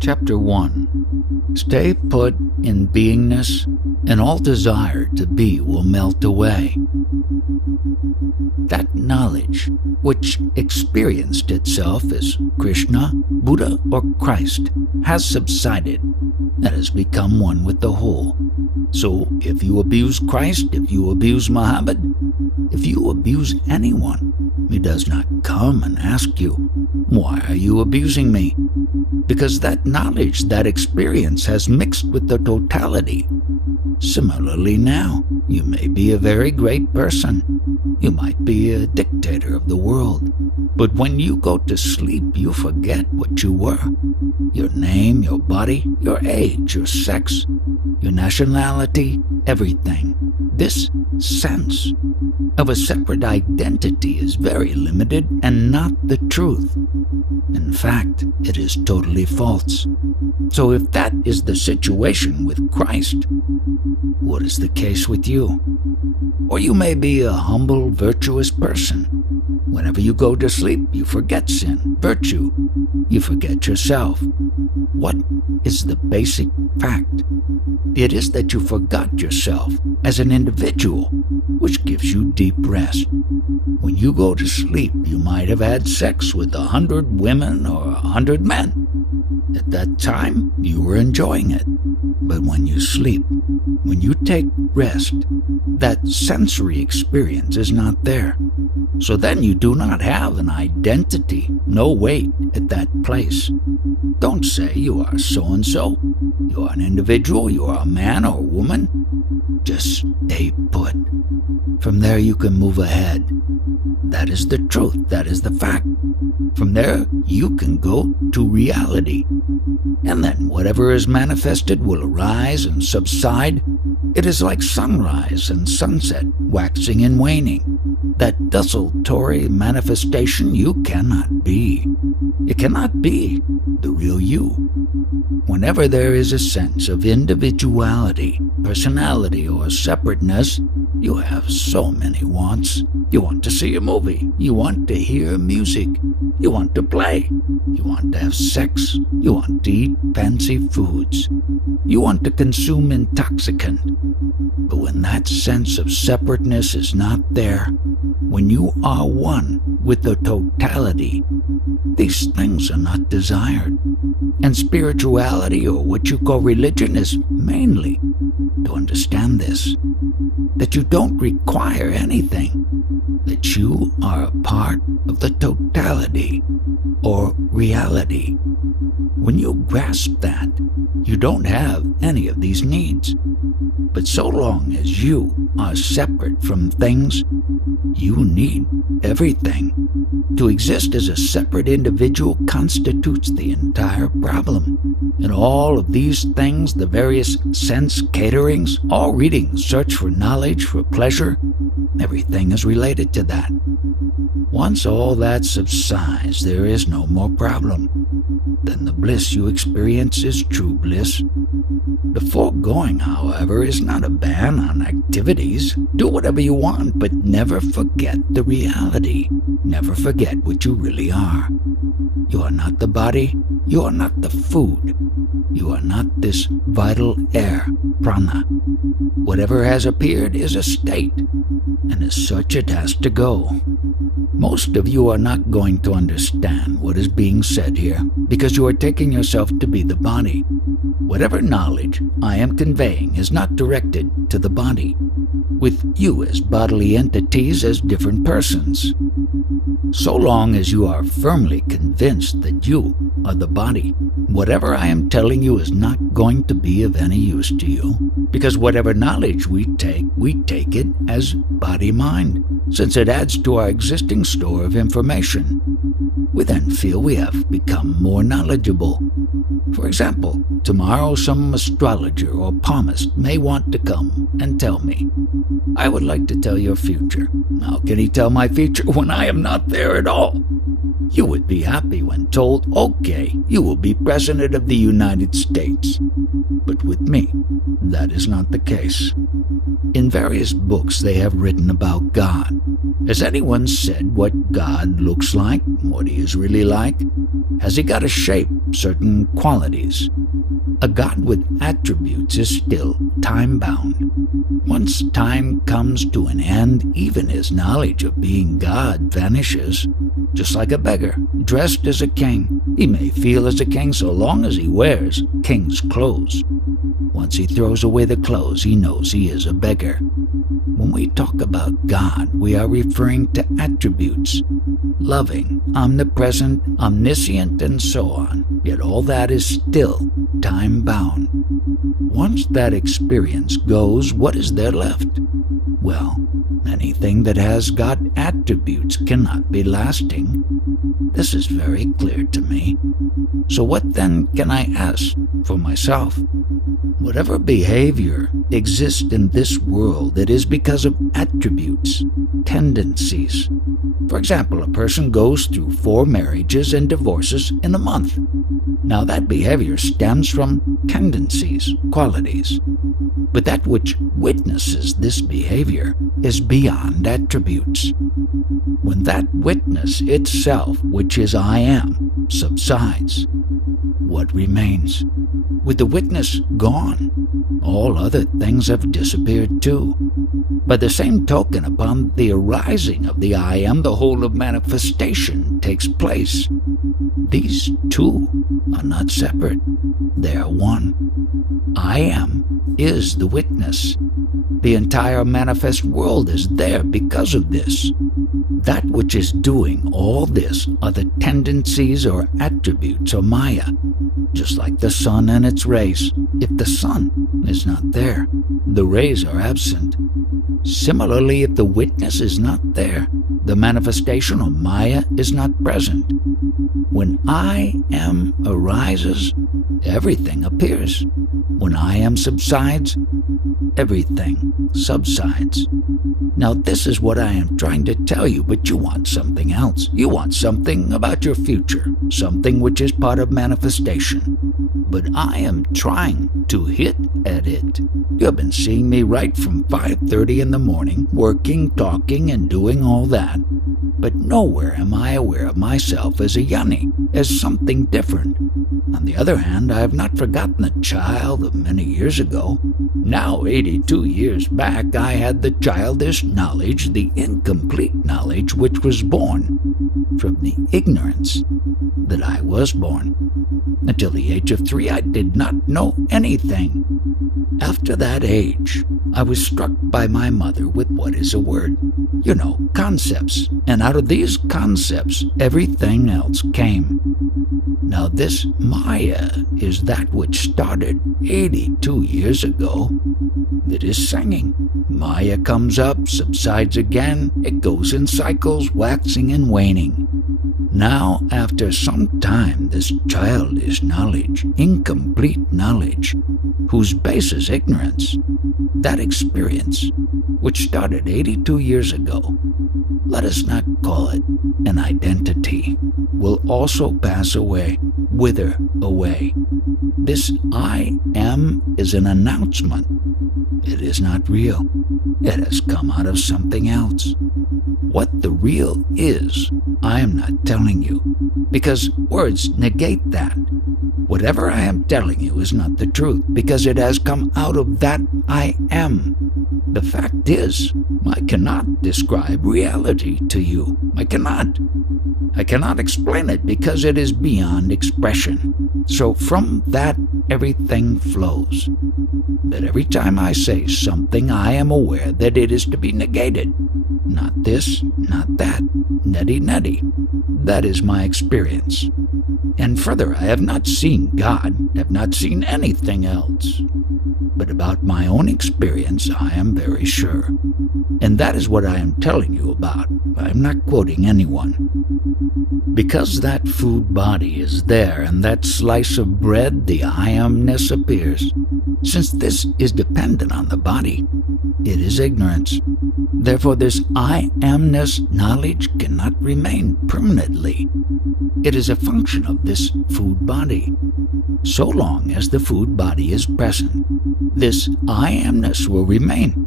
Chapter 1. Stay put in beingness, and all desire to be will melt away. That knowledge, which experienced itself as Krishna, Buddha, or Christ, has subsided and has become one with the whole. So if you abuse Christ, if you abuse Muhammad, if you abuse anyone, he does not come and ask you, "Why are you abusing me?" Because that knowledge, that experience has mixed with the totality. Similarly now, you may be a very great person. You might be a dictator of the world. But when you go to sleep, you forget what you were. Your name, your body, your age, your sex, your nationality, everything. This sense of a separate identity is very limited and not the truth. In fact, it is totally false. So if that is the situation with Christ, what is the case with you? Or you may be a humble, virtuous person. Whenever you go to sleep, you forget sin, virtue. You forget yourself. What is the basic fact? It is that you forgot yourself as an individual, which gives you deep rest. When you go to sleep, you might have had sex with 100 women or 100 men. At that time, you were enjoying it. But when you sleep, when you take rest, that sensory experience is not there. So then you do not have an identity, no weight at that place. Don't say you are so-and-so. You are an individual, you are a man or a woman. Just stay put. From there you can move ahead. That is the truth, that is the fact. From there you can go to reality. And then whatever is manifested will arise and subside. It is like sunrise and sunset, waxing and waning. That desultory manifestation you cannot be. It cannot be the real you. Whenever there is a sense of individuality, personality, or separateness, you have so many wants. You want to see a movie. You want to hear music. You want to play. You want to have sex. You want to eat fancy foods. You want to consume intoxicant. But when that sense of separateness is not there, when you are one with the totality, these things are not desired. And spirituality, or what you call religion, is mainly to understand this, that you don't require anything, that you are a part of the totality, or reality. When you grasp that, you don't have any of these needs. But so long as you are separate from things, you need everything. To exist as a separate individual constitutes the entire problem. And all of these things, the various sense caterings, all reading, search for knowledge, for pleasure, everything is related to that. Once all that subsides, there is no more problem. Then the bliss you experience is true bliss. The foregoing, however, is not a ban on activities. Do whatever you want, but never forget the reality. Never forget what you really are. You are not the body. You are not the food. You are not this vital air, prana. Whatever has appeared is a state, and as such it has to go. Most of you are not going to understand what is being said here, because you are taking yourself to be the body. Whatever knowledge I am conveying is not directed to the body, with you as bodily entities, as different persons. So long as you are firmly convinced that you are the body, whatever I am telling you is not going to be of any use to you, because whatever knowledge we take it as body-mind, since it adds to our existing store of information. We then feel we have become more knowledgeable. For example, tomorrow some astrologer or palmist may want to come and tell me, "I would like to tell your future." How can he tell my future when I am not there at all? You would be happy when told, "Okay, you will be President of the United States." But with me, that is is not the case. In various books they have written about God. Has anyone said what God looks like, what he is really like? Has he got a shape, certain qualities? A God with attributes is still time-bound. Once time comes to an end, even his knowledge of being God vanishes. Just like a beggar, dressed as a king. He may feel as a king so long as he wears king's clothes. Once he throws away the clothes, he knows he is a beggar. When we talk about God, we are referring to attributes. Loving, omnipresent, omniscient, and so on. Yet all that is still time-bound. Once that experience goes, what is there left? Well, anything that has God attributes cannot be lasting. This is very clear to me. So what then can I ask for myself? Whatever behavior exists in this world, it is because of attributes, tendencies. For example, a person goes through 4 marriages and divorces in a month. Now that behavior stems from tendencies, qualities. But that which witnesses this behavior is beyond attributes. When that witness itself, which is I am, subsides, what remains? With the witness gone, all other things have disappeared too. By the same token, upon the arising of the I am, the whole of manifestation takes place. These two are not separate. They are one. I am is the witness. The entire manifest world is there because of this. That which is doing all this are the tendencies or attributes or Maya. Just like the sun and its rays. If the sun is not there, the rays are absent. Similarly, if the witness is not there, the manifestation or Maya is not present. When I am arises, everything appears. When I am subsides, everything subsides. Now this is what I am trying to tell you, but you want something else. You want something about your future, something which is part of manifestation. But I am trying to hit at it. You have been seeing me right from 5:30 in the morning, working, talking, and doing all that. But nowhere am I aware of myself as a yoni, as something different. On the other hand, I have not forgotten the child of many years ago. Now, 82 years back, I had the childish knowledge, the incomplete knowledge which was born from the ignorance that I was born. Until the age of 3, I did not know anything. After that age, I was struck by my mother with what is a word. You know, concepts. And out of these concepts, everything else came. Now this Maya is that which started 82 years ago. It is singing. Maya comes up, subsides again. It goes in cycles, waxing and waning. Now, after some time, this childish knowledge, incomplete knowledge, whose base is ignorance, that experience, which started 82 years ago, let us not call it an identity, will also pass away, wither away. This I am is an announcement. It is not real. It has come out of something else. What the real is, I am not telling you, because words negate that. Whatever I am telling you is not the truth, because it has come out of that I am. The fact is, I cannot describe reality to you. I cannot explain it because it is beyond expression. So from that, everything flows. But every time I say something, I am aware that it is to be negated. Not this, not that, nutty. That is my experience. And further, I have not seen God, have not seen anything else. But about my own experience, I am very sure. And that is what I am telling you about. I am not quoting anyone. Because that food body is there and that slice of bread, the I amness appears. Since this is dependent on the body, it is ignorance. Therefore, this I amness knowledge cannot remain permanently. It is a function of this food body. So long as the food body is present, this I amness will remain.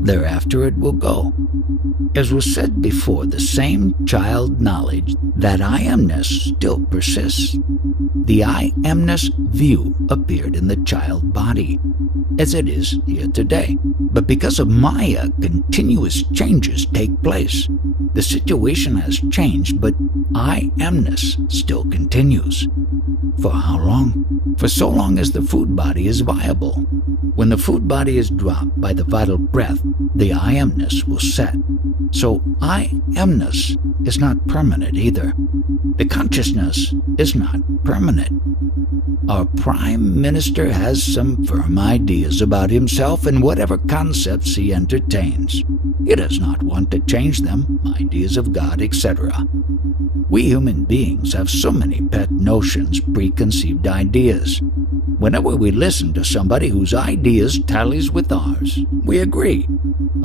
Thereafter it will go. As was said before, the same child knowledge, that I amness, still persists. The I amness view appeared in the child body, as it is here today. But because of Maya, continuous changes take place. The situation has changed, but I amness still continues. For how long? For so long as the food body is viable. When the food body is dropped by the vital breath, the I amness will set. So I amness is not permanent either. The consciousness is not permanent. Our Prime Minister has some firm ideas about himself and whatever concepts he entertains. He does not want to change them, ideas of God, etc. We human beings have so many pet notions, preconceived ideas. Whenever we listen to somebody whose ideas tallies with ours, we agree.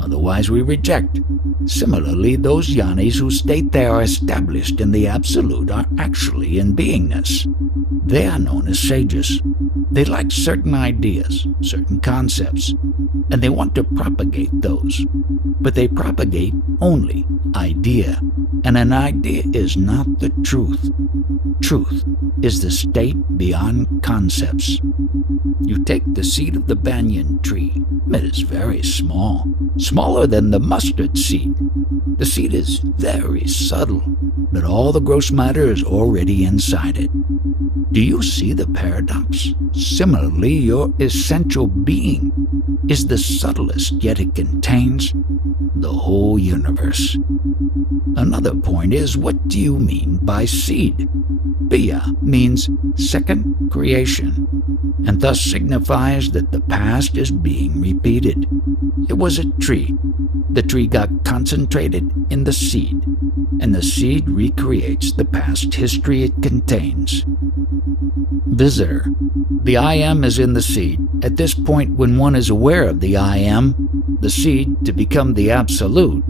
Otherwise we reject. Similarly, those yanis who state they are established in the Absolute are actually in beingness. They are known as sages. They like certain ideas, certain concepts, and they want to propagate those. But they propagate only idea, and an idea is not the truth. Truth is the state beyond concepts. You take the seed of the banyan tree. It is very small, smaller than the mustard seed. The seed is very subtle, but all the gross matter is already inside it. Do you see the paradox? Similarly, your essential being is the subtlest, yet it contains the whole universe. Another point is, what do you mean by seed? Biya means second creation, and thus signifies that the past is being repeated. It was a tree. The tree got concentrated in the seed, and the seed recreates the past history it contains. Visitor, the I Am is in the seed. At this point, when one is aware of the I Am, the seed, to become the Absolute,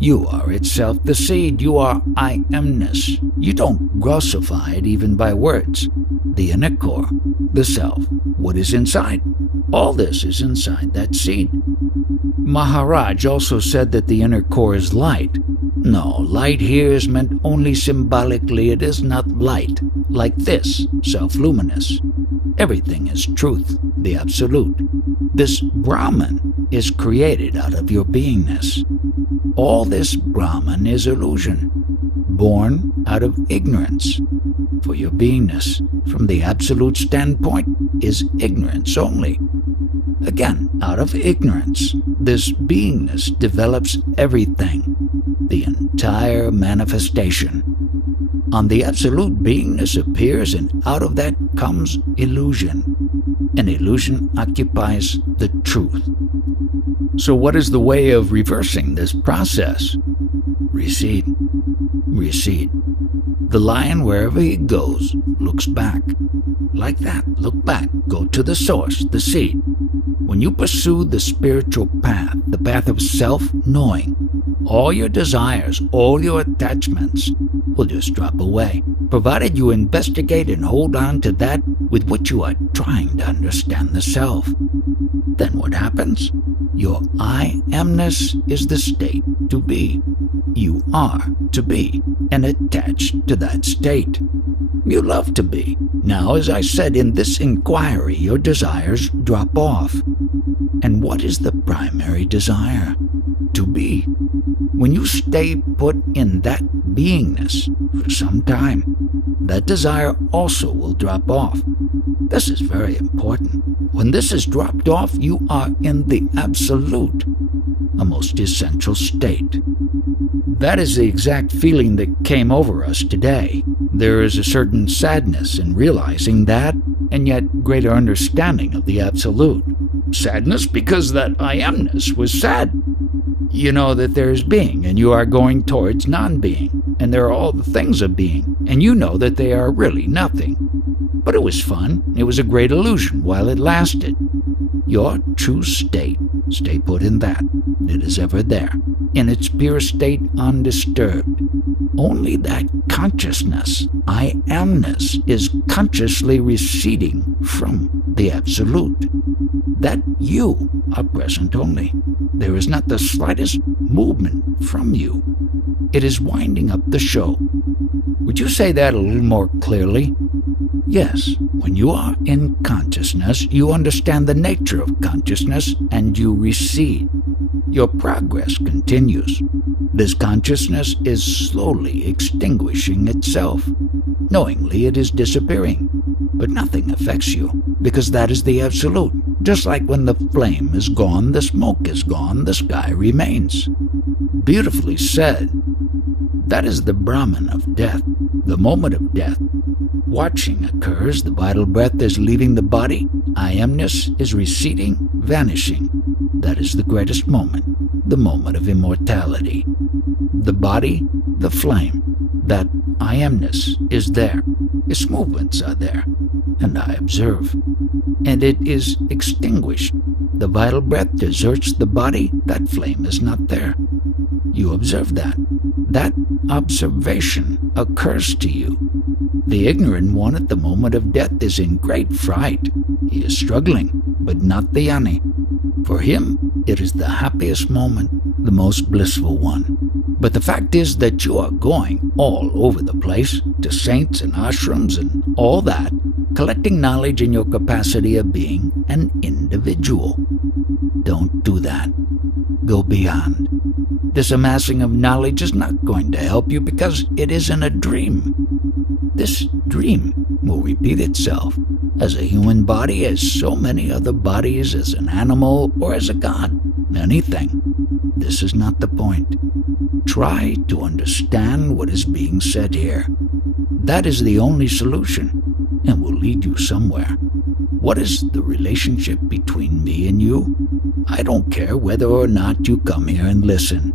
you are itself the seed. You are I Amness. You don't grossify it even by words. The inner core, the self, what is inside. All this is inside that seed. Maharaj also said that the inner core is light. No, light here is meant only symbolically. It is not light, like this, self-luminous. Everything is truth, the Absolute. This Brahman is created out of your beingness. All this Brahman is illusion, born out of ignorance. For your beingness, from the Absolute standpoint, is ignorance only. Again, out of ignorance, this beingness develops everything, the entire manifestation. On the Absolute, beingness appears, and out of that comes illusion. And illusion occupies the truth. So what is the way of reversing this process? Recede. Recede. The lion, wherever he goes, looks back. Like that, look back. Go to the source, the seed. When you pursue the spiritual path, the path of self-knowing, all your desires, all your attachments will just drop away, provided you investigate and hold on to that with which you are trying to understand the self. Then what happens? Your I amness is the state to be. You are to be, and attached to that state. You love to be. Now, as I said, in this inquiry, your desires drop off. And what is the primary desire? To be. When you stay put in that beingness for some time, that desire also will drop off. This is very important. When this is dropped off, you are in the Absolute, a most essential state. That is the exact feeling that came over us today. There is a certain sadness in realizing that, and yet greater understanding of the Absolute. Sadness because that I amness was sad. You know that there is being, and you are going towards non-being, and there are all the things of being, and you know that they are really nothing. But it was fun. It was a great illusion while it lasted. Your true state, stay put in that. It is ever there, in its pure state undisturbed. Only that consciousness, I amness, is consciously receding from the Absolute. That you are present only. There is not the slightest movement from you. It is winding up the show. Would you say that a little more clearly? Yes, when you are in consciousness, you understand the nature of consciousness and you recede. Your progress continues. This consciousness is slowly extinguishing itself. Knowingly, it is disappearing. But nothing affects you, because that is the Absolute. Just like when the flame is gone, the smoke is gone, the sky remains. Beautifully said. That is the Brahman of death, the moment of death. Watching occurs, the vital breath is leaving the body, I amness is receding, vanishing. That is the greatest moment, the moment of immortality. The body, the flame, that I amness is there, its movements are there, and I observe. And it is extinguished. The vital breath deserts the body, that flame is not there. You observe that. That observation occurs to you. The ignorant one at the moment of death is in great fright. He is struggling, but not the ani. For him, it is the happiest moment, the most blissful one. But the fact is that you are going all over the place, to saints and ashrams and all that, collecting knowledge in your capacity of being an individual. Don't do that. Go beyond. This amassing of knowledge is not going to help you because it isn't a dream. This dream will repeat itself as a human body, as so many other bodies, as an animal, or as a god, anything. This is not the point. Try to understand what is being said here. That is the only solution, and will lead you somewhere. What is the relationship between me and you? I don't care whether or not you come here and listen.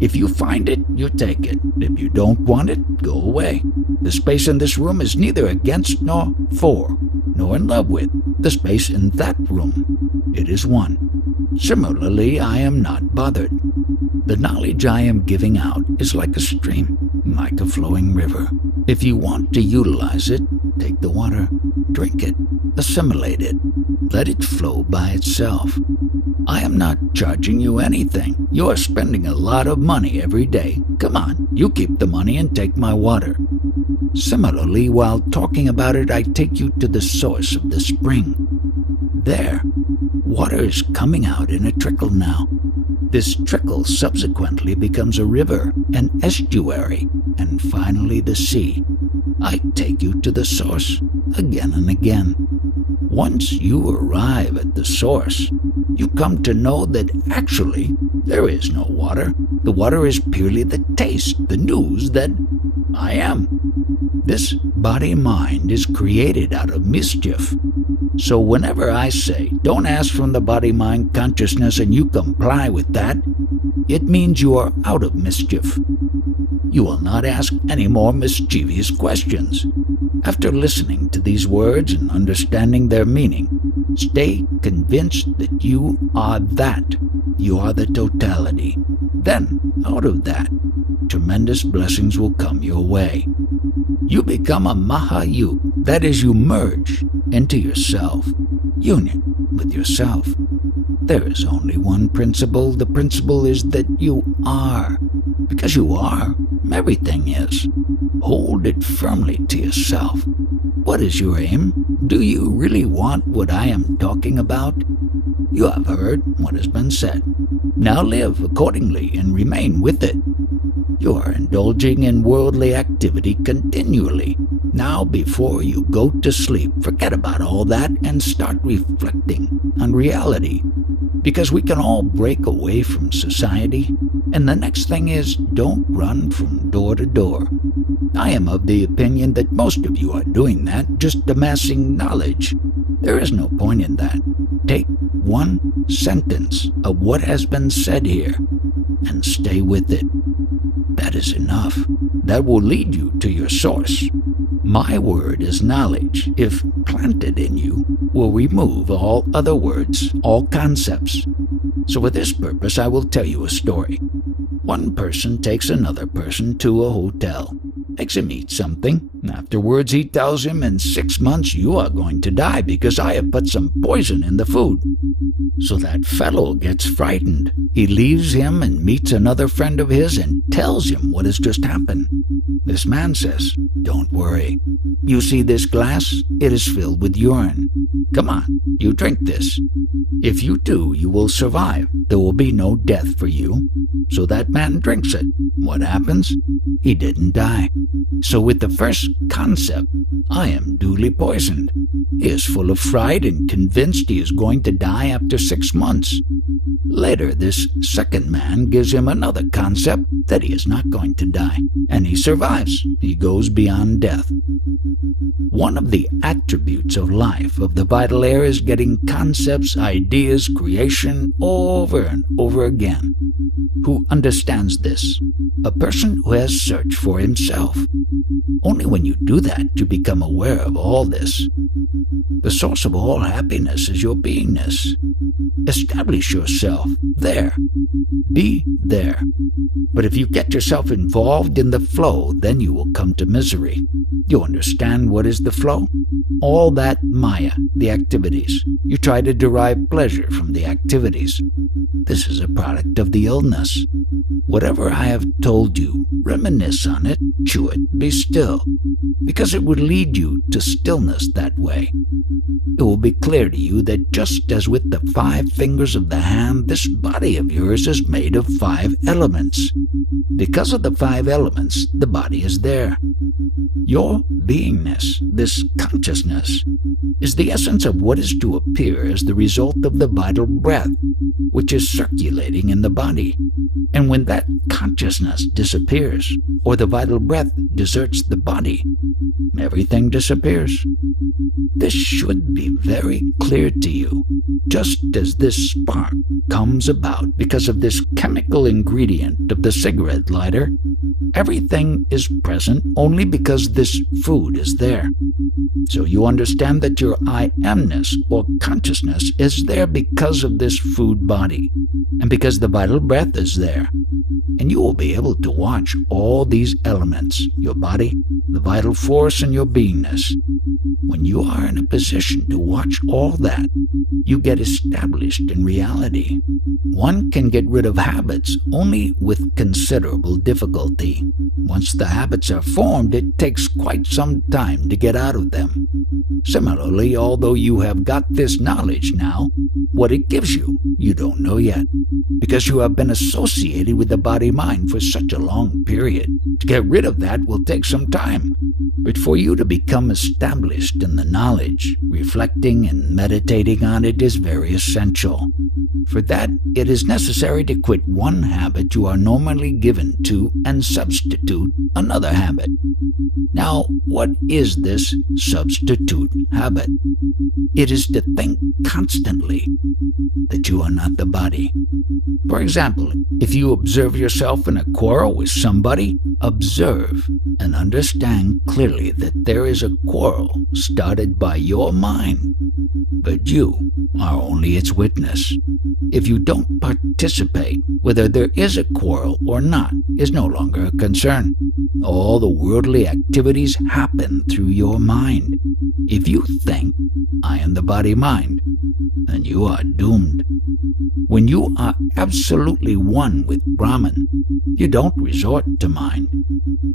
If you find it, you take it. If you don't want it, go away. The space in this room is neither against nor for, nor in love with the space in that room. It is one. Similarly, I am not bothered. The knowledge I am giving out is like a stream, like a flowing river. If you want to utilize it, take the water, drink it, assimilate it, let it flow by itself. I am not charging you anything. You are spending a lot of money every day. Come on, you keep the money and take my water. Similarly, while talking about it, I take you to the source of the spring. There, water is coming out in a trickle now. This trickle subsequently becomes a river, an estuary, and finally the sea. I take you to the source again and again. Once you arrive at the source, you come to know that actually there is no water. The water is purely the taste, the news that I am. This body-mind is created out of mischief. So whenever I say, don't ask from the body-mind consciousness and you comply with that, it means you are out of mischief. You will not ask any more mischievous questions. After listening to these words and understanding their meaning, stay convinced that you are that. You are the totality. Then, out of that, tremendous blessings will come your way. You become a Mahayug, that is, you merge into yourself, union with yourself. There is only one principle. The principle is that you are. Because you are, everything is. Hold it firmly to yourself. What is your aim? Do you really want what I am talking about? You have heard what has been said. Now live accordingly and remain with it. You are indulging in worldly activity continually. Now before you go to sleep, forget about all that and start reflecting on reality. Because we can all break away from society. And the next thing is, don't run from door to door. I am of the opinion that most of you are doing that, just amassing knowledge. There is no point in that. Take one sentence of what has been said here and stay with it. That is enough. That will lead you to your source. My word is knowledge, if planted in you, will remove all other words, all concepts. So for this purpose, I will tell you a story. One person takes another person to a hotel, makes him eat something. Afterwards, he tells him, in 6 months you are going to die because I have put some poison in the food. So that fellow gets frightened. He leaves him and meets another friend of his and tells him what has just happened. This man says, "Don't worry. You see this glass? It is filled with urine. Come on, you drink this. If you do, you will survive. There will be no death for you." So that man drinks it. What happens? He didn't die. So with the first concept, I am duly poisoned. He is full of fright and convinced he is going to die after 6 months. Later, this second man gives him another concept that he is not going to die, and he survives. He goes beyond death. One of the attributes of life, of the vital air, is getting concepts, ideas, creation over and over again. Who understands this? A person who has searched for himself. Only when you do that, you become aware of all this. The source of all happiness is your beingness. Establish yourself there. Be there. But if you get yourself involved in the flow, then you will come to misery. You understand what is the flow? All that Maya, the activities. You try to derive pleasure from the activities. This is a product of the illness. Whatever I have told you, reminisce on it, chew it, be still, because it would lead you to stillness that way. It will be clear to you that just as with the 5 fingers of the hand, this body of yours is made of 5 elements. Because of the 5 elements, the body is there. Your beingness, this consciousness, is the essence of what is to appear as the result of the vital breath, which is circulating in the body. And when that consciousness disappears, or the vital breath deserts the body, everything disappears. This should be very clear to you. Just as this spark comes about because of this chemical ingredient of the cigarette lighter, everything is present only because this food is there. So you understand that your I amness or consciousness is there because of this food body, and because the vital breath is there. And you will be able to watch all these elements, your body, the vital force, and your beingness. When you are in a position to watch all that, you get established in reality. One can get rid of habits only with considerable difficulty. Once the habits are formed, it takes quite some time to get out of them. Similarly, although you have got this knowledge now, what it gives you, you don't know yet, because you have been associated with the body-mind for such a long period. To get rid of that will take some time. But for you to become established in the knowledge, reflecting and meditating on it is very essential. For that, it is necessary to quit one habit you are normally given to and substitute another habit. Now, what is this substitute habit? It is to think constantly that you are not the body. For example, if you observe yourself in a quarrel with somebody, observe and understand clearly that there is a quarrel started by your mind, but you are only its witness. If you don't participate, whether there is a quarrel or not is no longer a concern. All the worldly activities happen through your mind. If you think, I am the body-mind, then you are doomed. When you are absolutely one with Brahman, you don't resort to mind.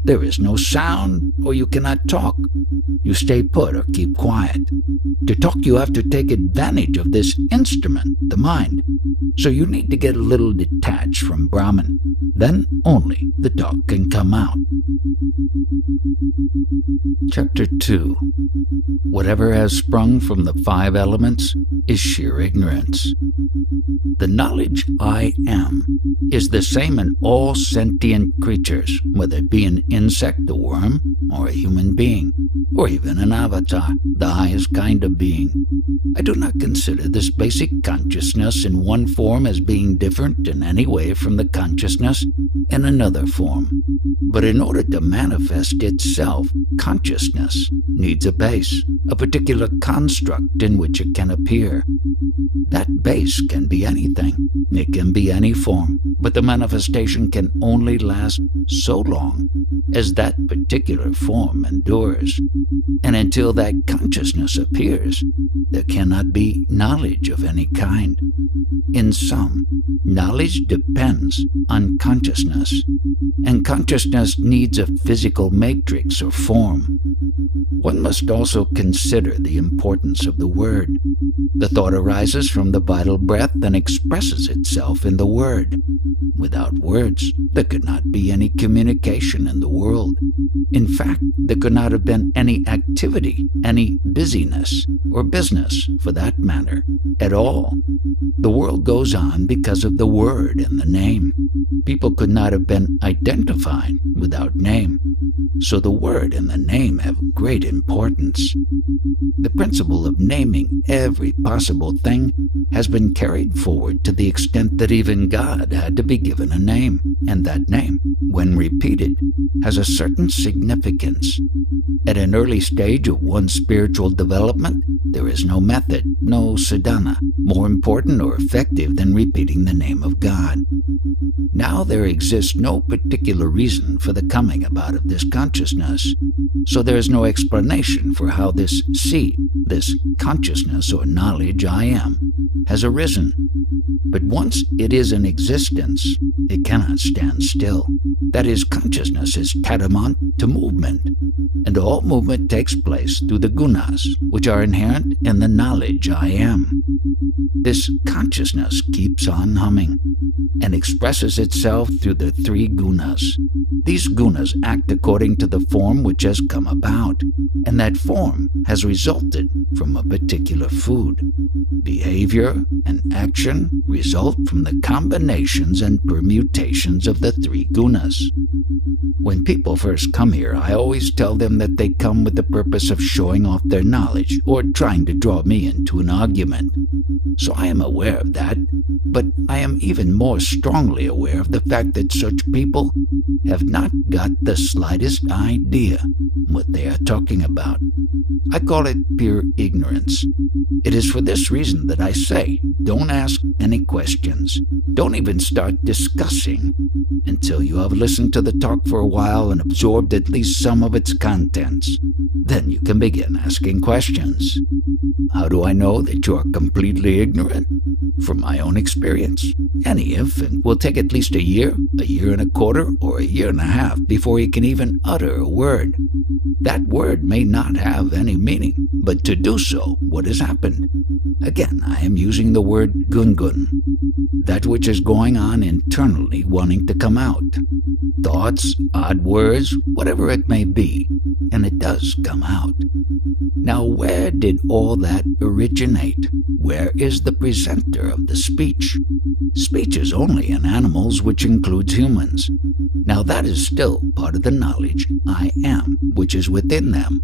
There is no sound, or you cannot talk. You stay put or keep quiet. To talk, you have to take advantage of this instrument, the mind. So you need to get a little detached from Brahman. Then only the talk can come out. Chapter 2. Whatever has sprung from the 5 elements is sheer ignorance. The knowledge I am is the same same in all sentient creatures, whether it be an insect, a worm, or a human being, or even an avatar, the highest kind of being. I do not consider this basic consciousness in one form as being different in any way from the consciousness in another form. But in order to manifest itself, consciousness needs a base, a particular construct in which it can appear. That base can be anything. It can be any form, but the manifestation can only last so long as that particular form endures. And until that consciousness appears, there cannot be knowledge of any kind. In sum, knowledge depends on consciousness, and consciousness needs a physical matrix or form. One must also consider the importance of the word. The thought arises from the vital breath and expresses itself in the word. Without words, there could not be any communication in the world. In fact, there could not have been any activity, any busyness, or business, for that matter, at all. The world goes on because of the word and the name. People could not have been identified without name. So the word and the name have great importance. The principle of naming every possible thing has been carried forward to the extent that even God had to be given a name, and that name, when repeated, has a certain significance. At an early stage of one's spiritual development, there is no method, no sadhana, more important or effective than repeating the name of God. Now there exists no particular reason for the coming about of this consciousness, so there is no explanation for how this seed, this consciousness or knowledge I am, has arisen. But once it is in existence, it cannot stand still. That is, consciousness is tantamount to movement, and all movement takes place through the gunas, which are inherent in the knowledge I am. This consciousness keeps on humming and expresses itself through the three gunas. These gunas act according to the form which has come about, and that form has resulted from a particular food. Behavior and action result from the combinations and permutations of the three gunas. When people first come here, I always tell them that they come with the purpose of showing off their knowledge or trying to draw me into an argument. So I am aware of that, but I am even more strongly aware of the fact that such people have not got the slightest idea what they are talking about. I call it pure ignorance. It is for this reason that I say, don't ask any questions. Don't even start discussing until you have listened to the talk for a while and absorbed at least some of its contents. Then you can begin asking questions. How do I know that you are completely ignorant? From my own experience, any infant will take at least a year and a quarter, or a year and a half before he can even utter a word. That word may not have any meaning, but to do so, what has happened? Again, I am using the word gungun, that which is going on internally wanting to come out. Thoughts, odd words, whatever it may be, and it does come out. Now, where did all that originate? Where is the presenter of the speech? Speech is only in animals, which includes humans. Now that is still part of the knowledge I am, which is within them.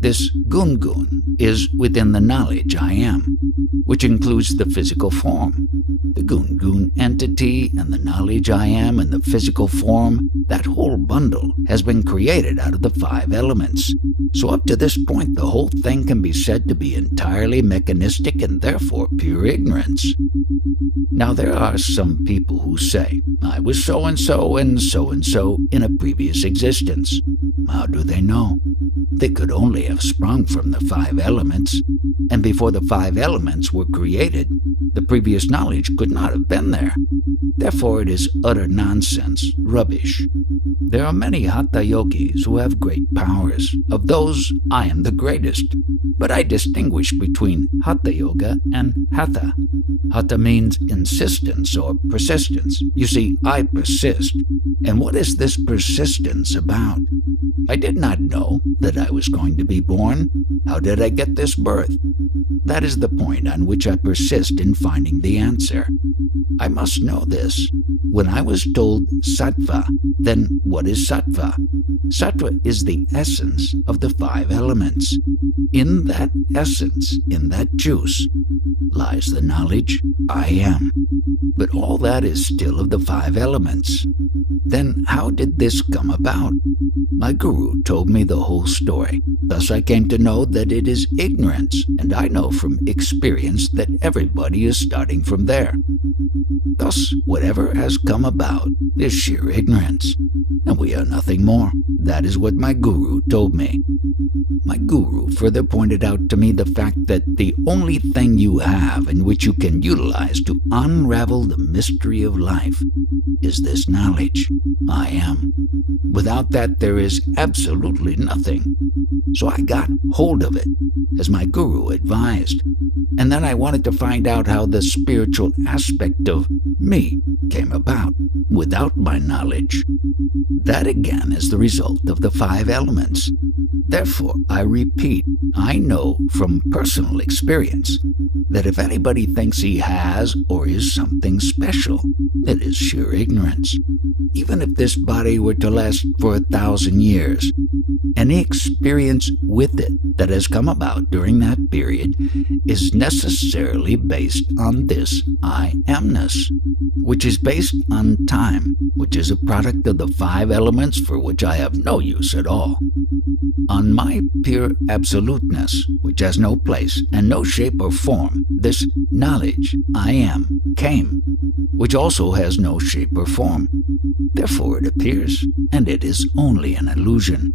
This gungun is within the knowledge I am, which includes the physical form. The gungun entity and the knowledge I am in the physical form, that whole bundle has been created out of the 5 elements. So up to this point, the whole thing can be said to be entirely mechanistic and therefore pure ignorance. Now there are some people who say, I was so-and-so and so-and-so in a previous existence. How do they know? They could only have sprung from the 5 elements, and before the 5 elements were created, the previous knowledge could not have been there. Therefore it is utter nonsense, rubbish. There are many hatha yogis who have great powers. Of those, I am the greatest. But I distinguish between hatha yoga and hatha. Hatha means insistence or persistence. You see, I persist. And what is this persistence about? I did not know that I was going to be born. How did I get this birth? That is the point on which I persist in finding the answer. I must know this. When I was told sattva, then what is sattva? Sattva is the essence of the 5 elements. In that essence, in that juice, lies the knowledge I am. But all that is still of the 5 elements. Then how did this come about? My guru told me the whole story. Thus I came to know that it is ignorance, and I know from experience that everybody is starting from there. Thus, whatever has come about is sheer ignorance, and we are nothing more. That is what my guru told me. My guru further pointed out to me the fact that the only thing you have in which you can utilize to unravel the mystery of life is this knowledge, I am. Without that, there is absolutely nothing. So I got hold of it, as my guru advised, and then I wanted to find out how the spiritual aspect of me came about without my knowledge. That again is the result of the 5 elements. Therefore, I repeat, I know from personal experience that if anybody thinks he has or is something special, it is sheer ignorance. Even if this body were to last for 1,000 years, any experience with it that has come about during that period is necessarily based on this I amness, which is based on time, which is a product of the 5 elements for which I have no use at all. On my pure absoluteness, which has no place and no shape or form, this knowledge, I am, came, which also has no shape or form. Therefore it appears, and it is only an illusion.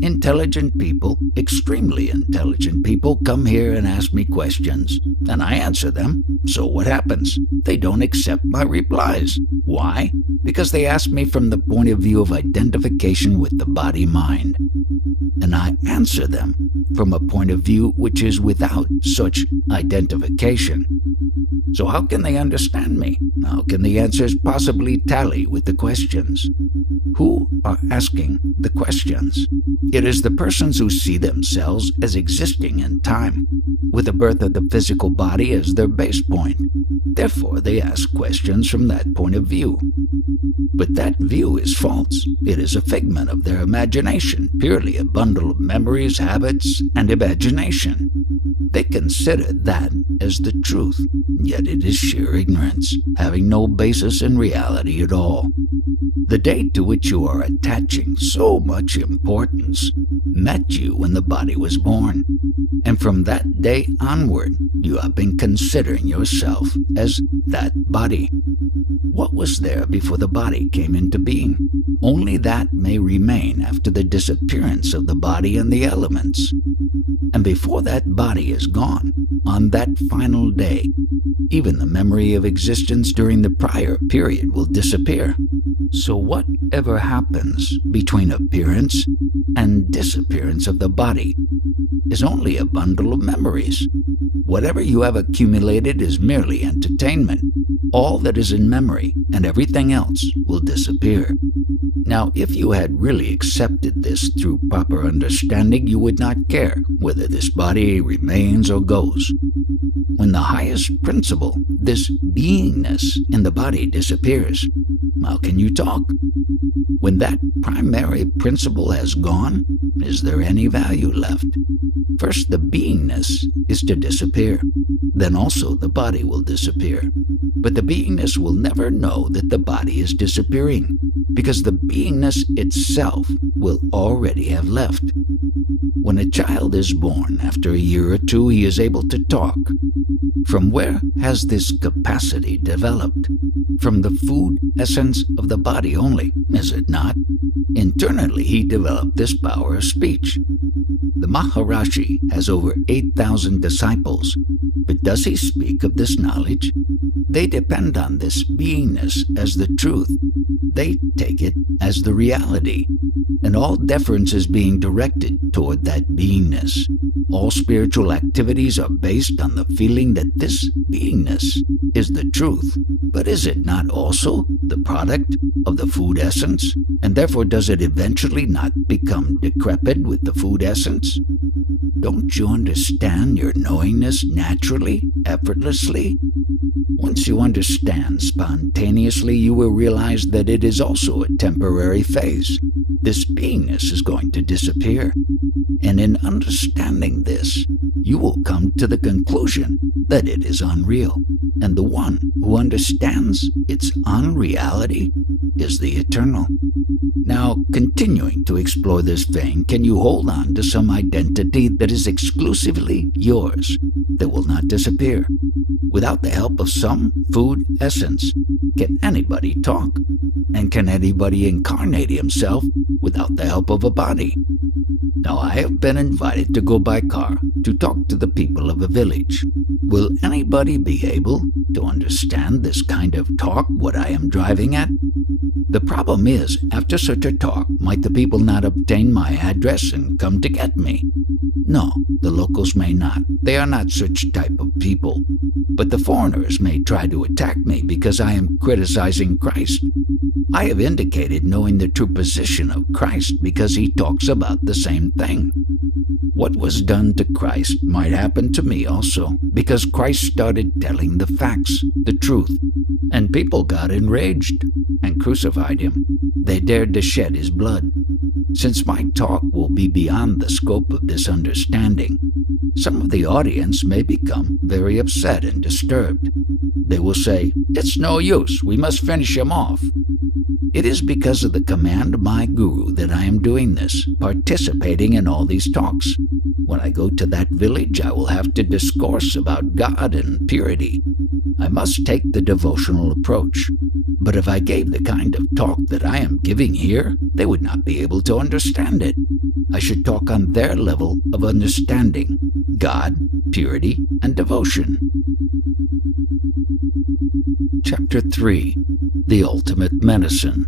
Intelligent people, extremely intelligent people, come here and ask me questions, and I answer them. So what happens? They don't accept my replies. Why? Because they ask me from the point of view of identification with the body-mind. And I answer them from a point of view which is without such identification. So how can they understand me? How can the answers possibly tally with the questions? Who are asking the questions? It is the persons who see themselves as existing in time, with the birth of the physical body as their base point. Therefore, they ask questions from that point of view. But that view is false. It is a figment of their imagination, purely a bundle of memories, habits, and imagination. They consider that as the truth, yet it is sheer ignorance, having no basis in reality at all. The date to which you are attaching so much importance met you when the body was born, and from that day onward, you have been considering yourself as that body. What was there before the body came into being? Only that may remain after the disappearance of the body and the elements. And before that body is gone, on that final day, even the memory of existence during the prior period will disappear. So whatever happens between appearance and disappearance of the body is only a bundle of memories. Whatever you have accumulated is merely entertainment. All that is in memory and everything else will disappear. Now, if you had really accepted this through proper understanding, you would not care whether this body remains or goes. When the highest principle, this beingness in the body disappears, how can you talk? When that primary principle has gone, is there any value left? First, the beingness is to disappear. Then also the body will disappear. But the beingness will never know that the body is disappearing, because the beingness itself will already have left. When a child is born, after a year or two, he is able to talk. From where has this capacity developed? From the food essence of the body only, is it not? Internally, he developed this power of speech. The Maharishi has over 8,000 disciples, but does he speak of this knowledge? They depend on this beingness as the truth. They take it as the reality, and all deference is being directed toward that beingness. All spiritual activity activities are based on the feeling that this beingness is the truth. But is it not also the product of the food essence? And therefore does it eventually not become decrepit with the food essence? Don't you understand your knowingness naturally, effortlessly? Once you understand spontaneously, you will realize that it is also a temporary phase. This beingness is going to disappear. And in understanding this, you will come to the conclusion that it is unreal. And the one who understands its unreality is the eternal. Now, continuing to explore this vein, can you hold on to some identity that is exclusively yours, that will not disappear? Without the help of some food essence, can anybody talk? And can anybody incarnate himself without the help of a body? Now, I have been invited to go by car to talk to the people of a village. Will anybody be able to understand this kind of talk, what I am driving at? The problem is, after such a talk, might the people not obtain my address and come to get me? No, the locals may not. They are not such type of people. But the foreigners may try to attack me because I am criticizing Christ. I have indicated knowing the true position of Christ because he talks about the same thing. What was done to Christ might happen to me also, because Christ started telling the facts, the truth, and people got enraged and crucified him. They dared to shed his blood. Since my talk will be beyond the scope of this understanding, some of the audience may become very upset and disturbed. They will say, "It's no use, we must finish him off." It is because of the command of my guru that I am doing this, participating in all these talks. When I go to that village, I will have to discourse about God and purity. I must take the devotional approach. But if I gave the kind of talk that I am giving here, they would not be able to understand it. I should talk on their level of understanding: God, purity, and devotion. Chapter 3. The Ultimate Medicine.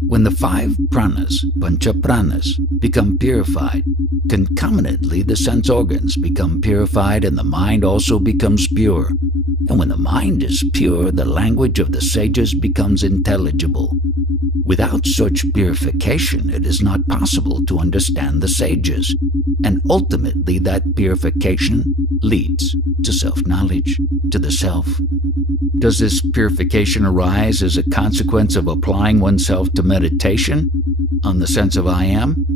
When the 5 pranas, pancha pranas, become purified, concomitantly the sense organs become purified and the mind also becomes pure. And when the mind is pure, the language of the sages becomes intelligible. Without such purification, it is not possible to understand the sages, and ultimately that purification leads to self-knowledge, to the self. Does this purification arise as a consequence of applying oneself to meditation on the sense of I am?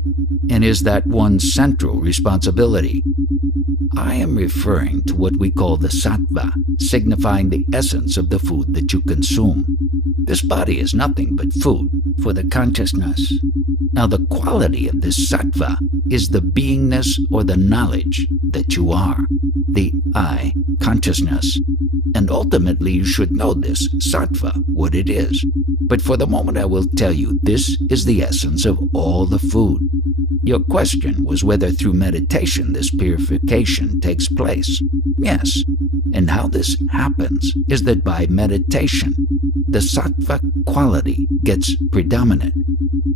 And is that one's central responsibility? I am referring to what we call the sattva, signifying the essence of the food that you consume. This body is nothing but food for the consciousness. Now the quality of this sattva is the beingness or the knowledge that you are, the I, consciousness. And ultimately you should know this sattva, what it is. But for the moment I will tell you this is the essence of all the food. Your question was whether through meditation this purification takes place. Yes, and how this happens is that by meditation, the sattva quality gets predominant,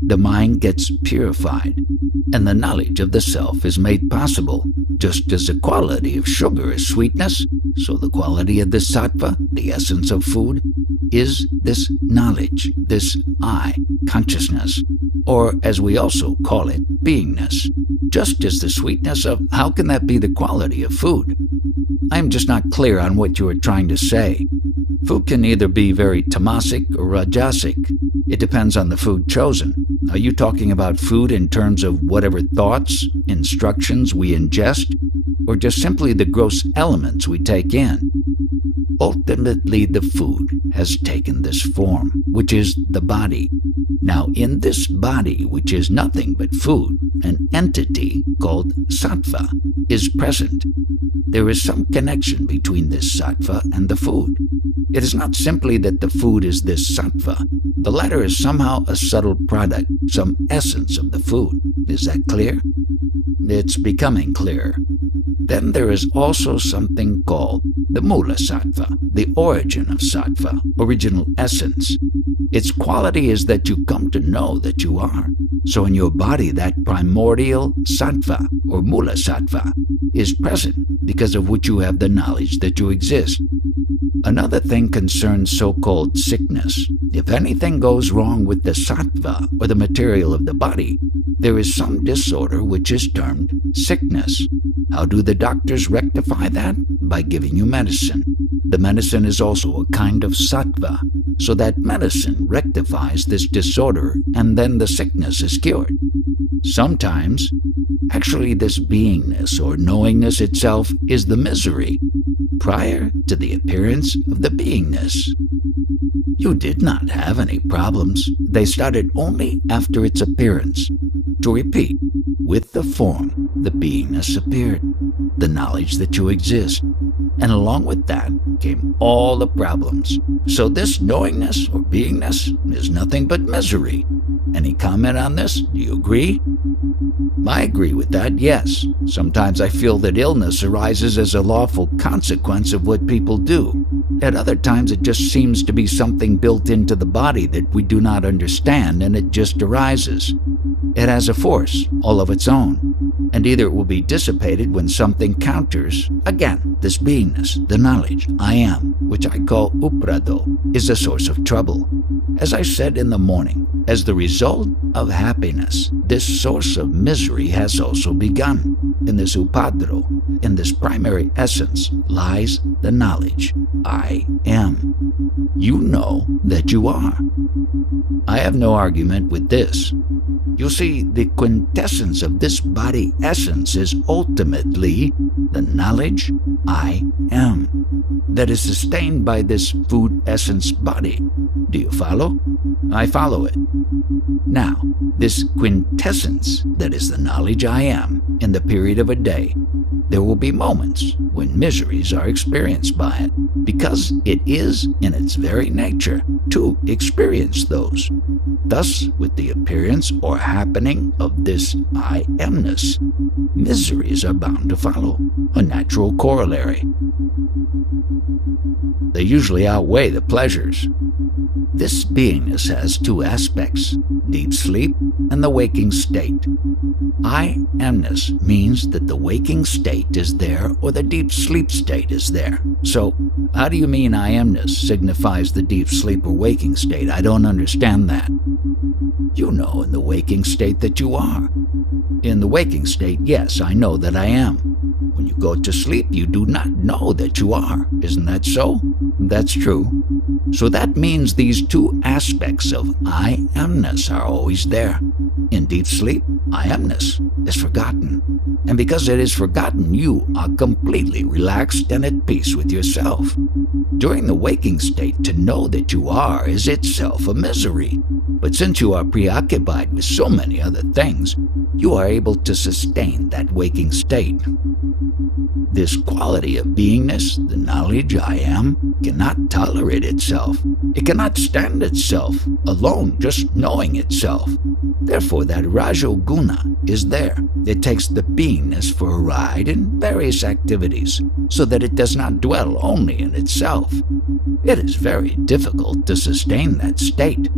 the mind gets purified, and the knowledge of the self is made possible. Just as the quality of sugar is sweetness, so the quality of the sattva, the essence of food, is this knowledge, this I, consciousness, or as we also call it, beingness. Just as the sweetness of, how can that be the quality of food? I am just not clear on what you are trying to say. Food can either be very tamasic or rajasic. It depends on the food chosen. Are you talking about food in terms of whatever thoughts, instructions we ingest, or just simply the gross elements we take in? Ultimately, the food has taken this form, which is the body. Now, in this body, which is nothing but food, an entity called sattva is present. There is some connection between this sattva and the food. It is not simply that the food is this sattva. The latter is somehow a subtle product, some essence of the food. Is that clear? It's becoming clearer. Then there is also something called the mula sattva, the origin of sattva, original essence. Its quality is that you come to know that you are. So in your body, that primordial sattva, or mula sattva, is present, because of which you have the knowledge that you exist. Another thing concerns so-called sickness. If anything goes wrong with the sattva, or the material of the body, there is some disorder which is termed sickness. How do the doctors rectify that? By giving you medicine. The medicine is also a kind of sattva, so that medicine rectifies this disorder and then the sickness is cured. Sometimes, actually this beingness or knowingness itself is the misery, prior to the appearance of the beingness. You did not have any problems. They started only after its appearance. To repeat, with the form, the beingness appeared, the knowledge that you exist, and along with that came all the problems. So this knowingness or beingness is nothing but misery. Any comment on this? Do you agree? I agree with that, yes. Sometimes I feel that illness arises as a lawful consequence of what people do. At other times it just seems to be something built into the body that we do not understand, and it just arises. It has a force all of its own, and either it will be dissipated when something counters. Again, this beingness, the knowledge, I am, which I call uprado, is a source of trouble. As I said in the morning, as the result of happiness, this source of misery has also begun. In this upadro, in this primary essence, lies the knowledge, I am. You know that you are. I have no argument with this. You see, the quintessence of this body essence is ultimately the knowledge I am, that is sustained by this food essence body. Do you follow? I follow it. Now, this quintessence, that is the knowledge I am, in the period of a day, there will be moments when miseries are experienced by it, because it is in its very nature to experience those. Thus, with the appearance or happening of this I amness, miseries are bound to follow, a natural corollary. They usually outweigh the pleasures. This beingness has two aspects, deep sleep and the waking state. I amness means that the waking state is there or the deep sleep state is there. So, how do you mean I amness signifies the deep sleep or waking state? I don't understand that. You know in the waking state that you are. In the waking state, yes, I know that I am. When you go to sleep, you do not know that you are. Isn't that so? That's true. So that means these two aspects of I amness are always there. In deep sleep, I amness is forgotten. And because it is forgotten, you are completely relaxed and at peace with yourself. During the waking state, to know that you are is itself a misery. But since you are preoccupied with so many other things, you are able to sustain that waking state. This quality of beingness, the knowledge I am, cannot tolerate itself. It cannot stand itself alone, just knowing itself. Therefore, that Rajoguna is there. It takes the beingness for a ride in various activities, so that it does not dwell only in itself. It is very difficult to sustain that state.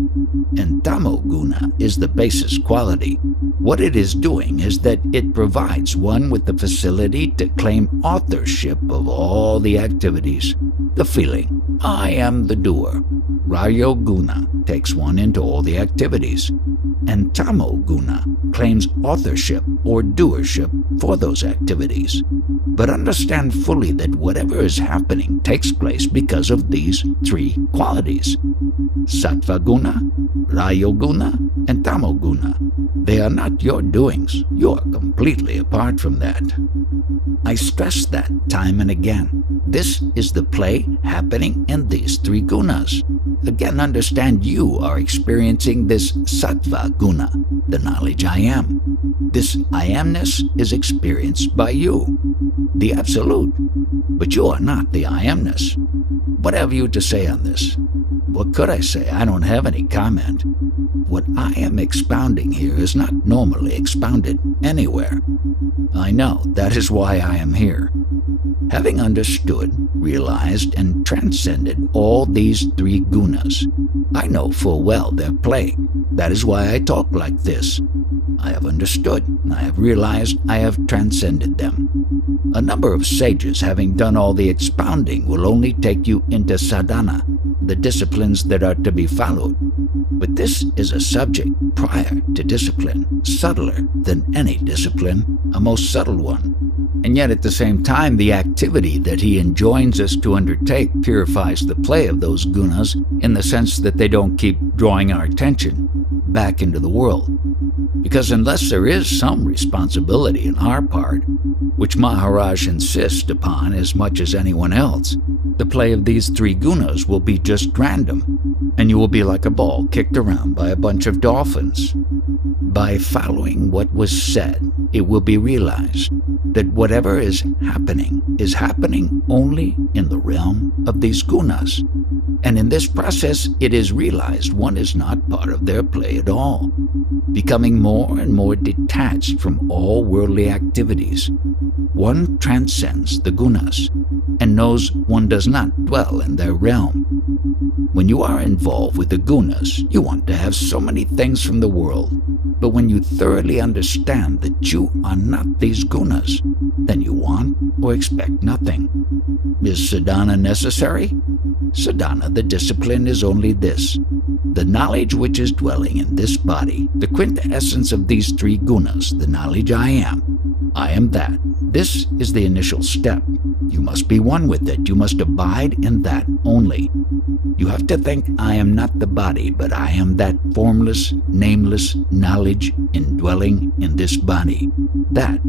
And Tamoguna is the basis quality. What it is doing is that it provides one with the facility to claim authorship of all the activities. The feeling, I am the doer. Rajoguna takes one into all the activities, and Tamoguna claims authorship or doership for those activities. But understand fully that whatever is happening takes place because of these three qualities: Sattvaguna, Rajoguna, and Tamoguna. They are not your doings. You are completely apart from that. I stress that time and again. This is the play happening in these three gunas. again understand you are experiencing this sattva guna, the knowledge I am. This I amness is experienced by you, the Absolute, but you are not the I amness. What have you to say on this? What could I say? I don't have any comment. What I am expounding here is not normally expounded anywhere. I know, that is why I am here. Having understood, realized, and transcended all these three gunas, I know full well their play. That is why I talk like this. I have understood, I have realized, I have transcended them. A number of sages, having done all the expounding, will only take you into sadhana, the disciplines that are to be followed. But this is a subject prior to discipline, subtler than any discipline, a most subtle one. And yet at the same time, the activity that he enjoins us to undertake purifies the play of those gunas in the sense that they don't keep drawing our attention back into the world. Because unless there is some responsibility on our part, which Maharaj insists upon as much as anyone else, the play of these three gunas will be just random, and you will be like a ball kicked around by a bunch of dolphins. By following what was said, it will be realized that whatever is happening only in the realm of these gunas. And in this process, it is realized one is not part of their play at all, becoming more and more detached from all worldly activities. One transcends the gunas and knows one does not dwell in their realm. When you are involved with the gunas, you want to have so many things from the world, but when you thoroughly understand that you are not these gunas, then you want or expect nothing. Is sadhana necessary? Sadhana, the discipline, is only this: the knowledge which is dwelling in this body, the quintessence of these three gunas, the knowledge I am that. This is the initial step. You must be one with it. You must abide in that only. You have to think, I am not the body, but I am that formless, nameless knowledge indwelling in this body. That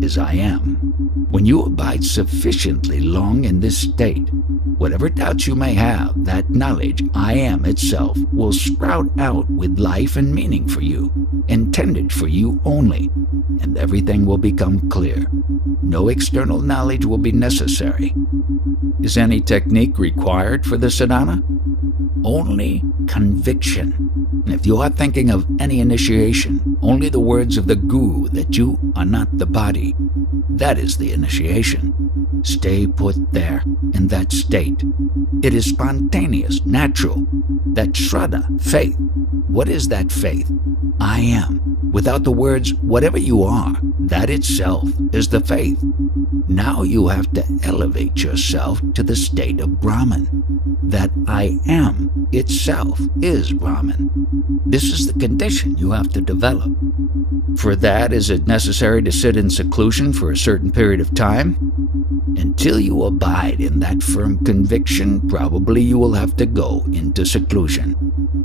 is I am. When you abide sufficiently long in this state, whatever doubts you may have, that knowledge, I am itself, will sprout out with life and meaning for you, intended for you only, and everything will become clear. No external knowledge will be necessary. Is any technique required for the sadhana? Only conviction. If you are thinking of any initiation, only the words of the guru that you are not the body. That is the initiation. Stay put there, in that state. It is spontaneous, natural. That shraddha, faith. What is that faith? I am. Without the words, whatever you are, that itself is the faith. Now you have to elevate yourself to the state of Brahman. That I am itself is Brahman. This is the condition you have to develop. For that, is it necessary to sit in seclusion for a certain period of time? Until you abide in that firm conviction, probably you will have to go into seclusion.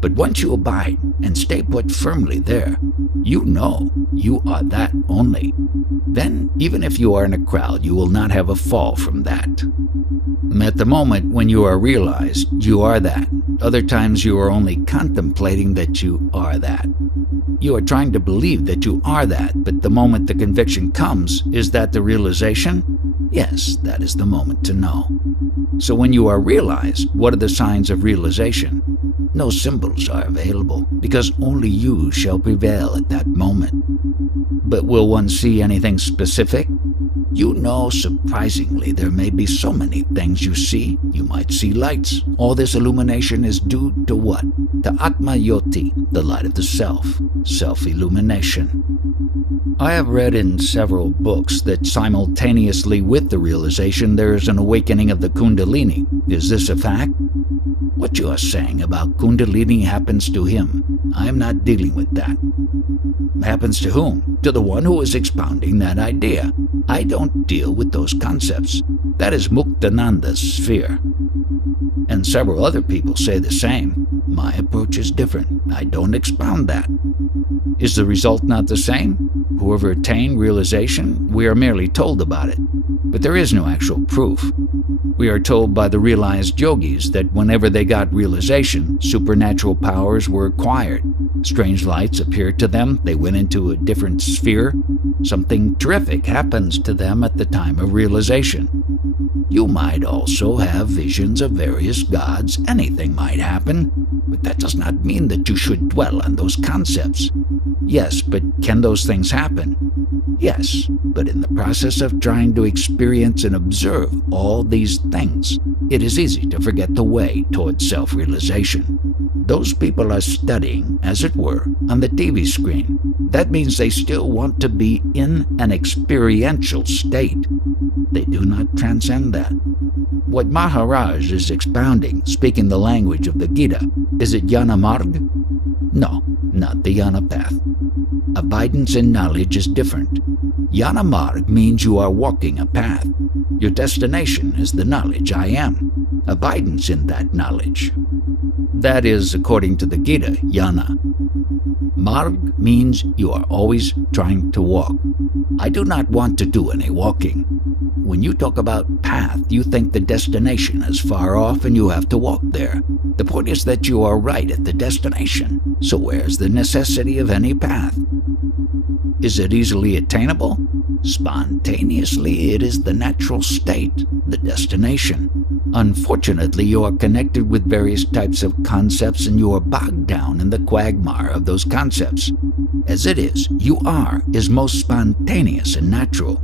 But once you abide and stay put firmly there, you know you are that only. Then, even if you are in a crowd, you will not have a fall from that. At the moment when you are realized you are that, other times you are only contemplating that you are that. You are trying to believe that you are that, but the moment the conviction comes, is that the realization? Yes, that is the moment to know. So when you are realized, what are the signs of realization? No symbols are available, because only you shall prevail at that moment. But will one see anything specific? You know, surprisingly, there may be so many things you see. You might see lights. All this illumination is due to what? To Atma Yoti, the light of the self, self-illumination. I have read in several books that simultaneously with the realization there is an awakening of the Kundalini. Is this a fact? What you are saying about Kundalini happens to him. I am not dealing with that. Happens to whom? To the one who is expounding that idea. I don't deal with those concepts. That is Muktananda's sphere. And several other people say the same. My approach is different. I don't expound that. Is the result not the same? Whoever attained realization, we are merely told about it, but there is no actual proof. We are told by the realized yogis that whenever they got realization, supernatural powers were acquired. Strange lights appeared to them, they went into a different sphere. Something terrific happens to them at the time of realization. You might also have visions of various gods. Anything might happen, but that does not mean that you should dwell on those concepts. Yes, but can those things happen? Yes, but in the process of trying to experience and observe all these things, it is easy to forget the way towards self-realization. Those people are studying, as it were, on the TV screen. That means they still want to be in an experiential state. They do not transcend that. What Maharaj is expounding, speaking the language of the Gita, is it Jnana Marg? No, not the Jnana path. Abidance in knowledge is different. Jnana Marg means you are walking a path. Your destination is the knowledge I am. Abidance in that knowledge. That is, according to the Gita, Jnana. Marg means you are always trying to walk. I do not want to do any walking. When you talk about path, you think the destination is far off and you have to walk there. The point is that you are right at the destination. So where's the necessity of any path? Is it easily attainable? Spontaneously, it is the natural state, the destination. Unfortunately, you are connected with various types of concepts and you are bogged down in the quagmire of those concepts. As it is, you is most spontaneous and natural.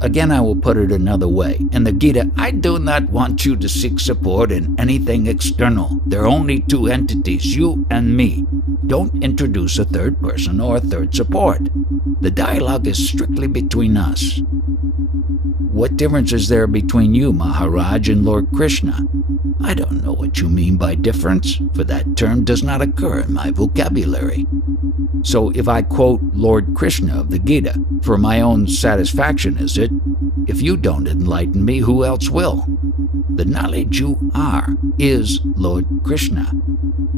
Again, I will put it another way. In the Gita, I do not want you to seek support in anything external. There are only two entities, you and me. Don't introduce a third person or a third support. The dialogue is strictly between us. What difference is there between you, Maharaj, and Lord Krishna? I don't know what you mean by difference, for that term does not occur in my vocabulary. So if I quote Lord Krishna of the Gita, for my own satisfaction is it, if you don't enlighten me, who else will? The knowledge you are is Lord Krishna.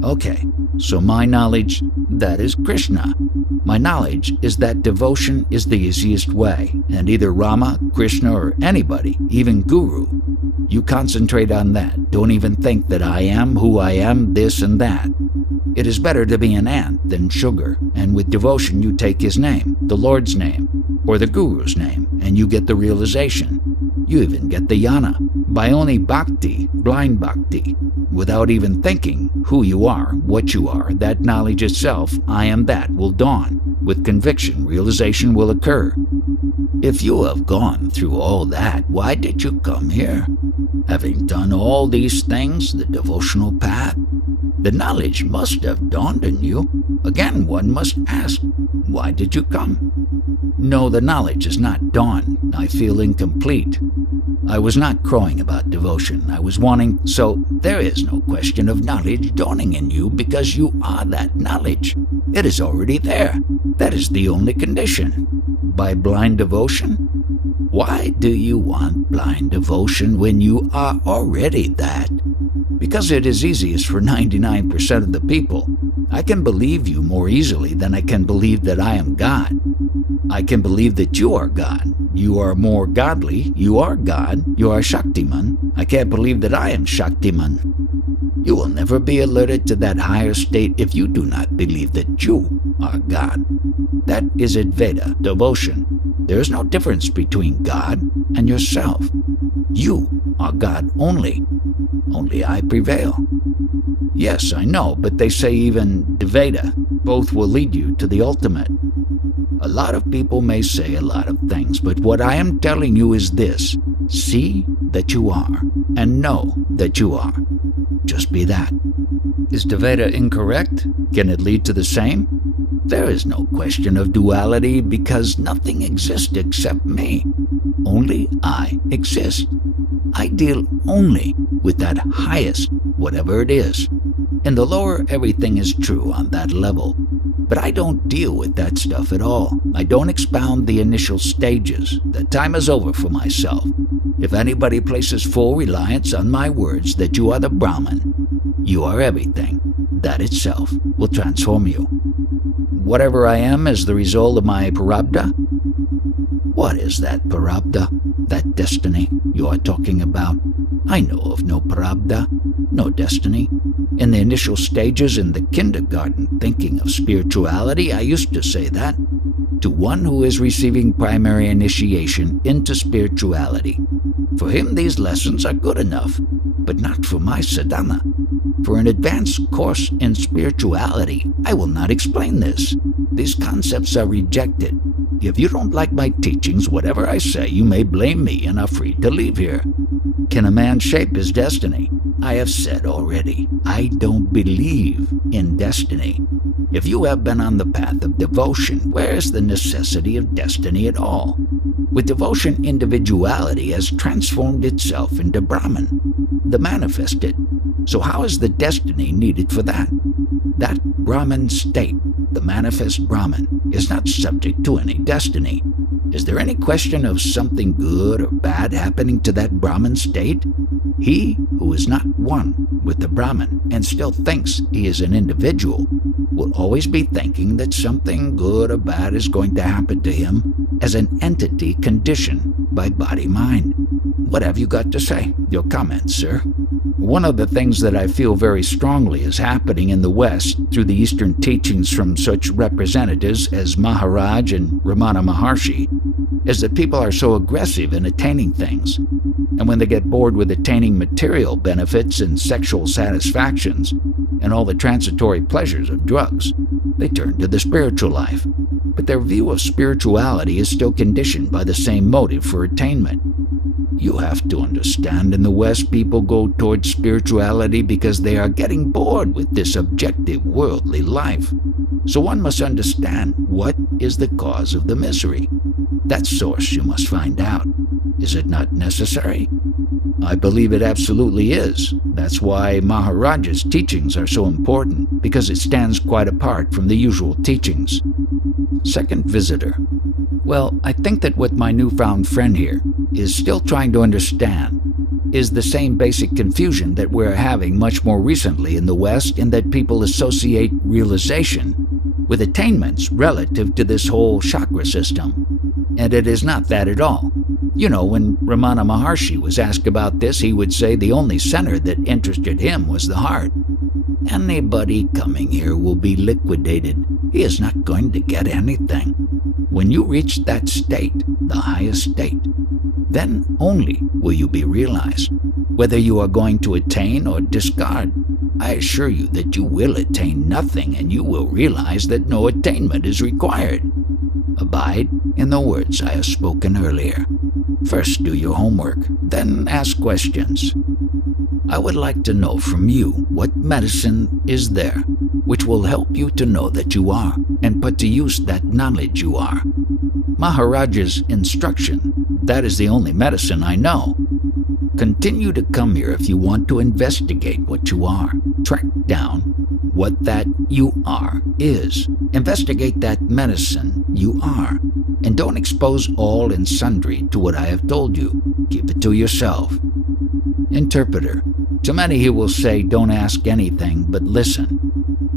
Okay, so my knowledge, that is Krishna. My knowledge is that devotion is the easiest way, and either Rama, Krishna, or anybody, even Guru. You concentrate on that. Don't even think that I am who I am, this and that. It is better to be an ant than sugar, and with devotion you take his name, the Lord's name, or the Guru's name, and you get the realization. You even get the jnana. By only bhakti, blind bhakti, without even thinking who you are, what you are, that knowledge itself, I am that, will dawn. With conviction, realization will occur. If you have gone through all that, why did you come here? Having done all these things, the devotional path, the knowledge must have dawned on you. Again, one must ask, why did you come? No, the knowledge is not dawned. I feel incomplete. I was not crowing about devotion. I was wanting, so there is no question of knowledge dawning in you because you are that knowledge. It is already there. That is the only condition. By blind devotion? Why do you want blind devotion when you are already that? Because it is easiest for 99% of the people. I can believe you more easily than I can believe that I am God. I can believe that you are God. You are more godly. You are God. You are Shaktiman. I can't believe that I am Shaktiman. You will never be alerted to that higher state if you do not believe that you are God. That is Advaita, devotion. There is no difference between God and yourself. You are God only. Only I prevail. Yes, I know, but they say even Advaita, both will lead you to the ultimate. A lot of people may say a lot of things, but what I am telling you is this. See that you are, and know that you are. Just be that. Is Advaita incorrect? Can it lead to the same? There is no question of duality because nothing exists except me. Only I exist. I deal only with that highest, whatever it is. In the lower, everything is true on that level. But I don't deal with that stuff at all. I don't expound the initial stages. That time is over for myself. If anybody places full reliance on my words that you are the Brahman, you are everything. that itself will transform you. Whatever I am is the result of my prarabdha. What is that prarabdha, that destiny you are talking about? I know of no prarabdha, no destiny. In the initial stages in the kindergarten, thinking of spirituality, I used to say that to one who is receiving primary initiation into spirituality. For him, these lessons are good enough, but not for my sadhana. For an advanced course in spirituality, I will not explain this. These concepts are rejected. If you don't like my teachings, whatever I say, you may blame me and are free to leave here. Can a man shape his destiny? I have said already, I don't believe in destiny. If you have been on the path of devotion, where is the necessity of destiny at all? With devotion, individuality has transformed itself into Brahman, the manifested. So how is the destiny needed for that? That Brahman state, the manifest Brahman, is not subject to any destiny. Is there any question of something good or bad happening to that Brahman state? He who is not one with the Brahman and still thinks he is an individual will always be thinking that something good or bad is going to happen to him as an entity conditioned by body-mind. What have you got to say? Your comments, sir. One of the things that I feel very strongly is happening in the West through the Eastern teachings from such representatives as Maharaj and Ramana Maharshi is that people are so aggressive in attaining things. And when they get bored with attaining material benefits and sexual satisfactions and all the transitory pleasures of drugs, they turn to the spiritual life. But their view of spirituality is still conditioned by the same motive for attainment. You have to understand, in the West, people go towards spirituality because they are getting bored with this objective worldly life. So one must understand what is the cause of the misery. That source you must find out. Is it not necessary? I believe it absolutely is. That's why Maharaj's teachings are so important, because it stands quite apart from the usual teachings. Second visitor. Well, I think that what my newfound friend here is still trying to understand is the same basic confusion that we're having much more recently in the West, in that people associate realization with attainments relative to this whole chakra system. And it is not that at all. You know, when Ramana Maharshi was asked about this, he would say the only center that interested him was the heart. Anybody coming here will be liquidated. He is not going to get anything. When you reach that state, the highest state, then only will you be realized. Whether you are going to attain or discard, I assure you that you will attain nothing, and you will realize that no attainment is required. Abide in the words I have spoken earlier. First do your homework, then ask questions. I would like to know from you what medicine is there which will help you to know that you are, and put to use that knowledge you are. Maharaj's instruction, that is the only medicine I know. Continue to come here if you want to investigate what you are. Track down what that you are is. Investigate that medicine you are. And don't expose all and sundry to what I have told you. Keep it to yourself. Interpreter. To many he will say, don't ask anything, but listen.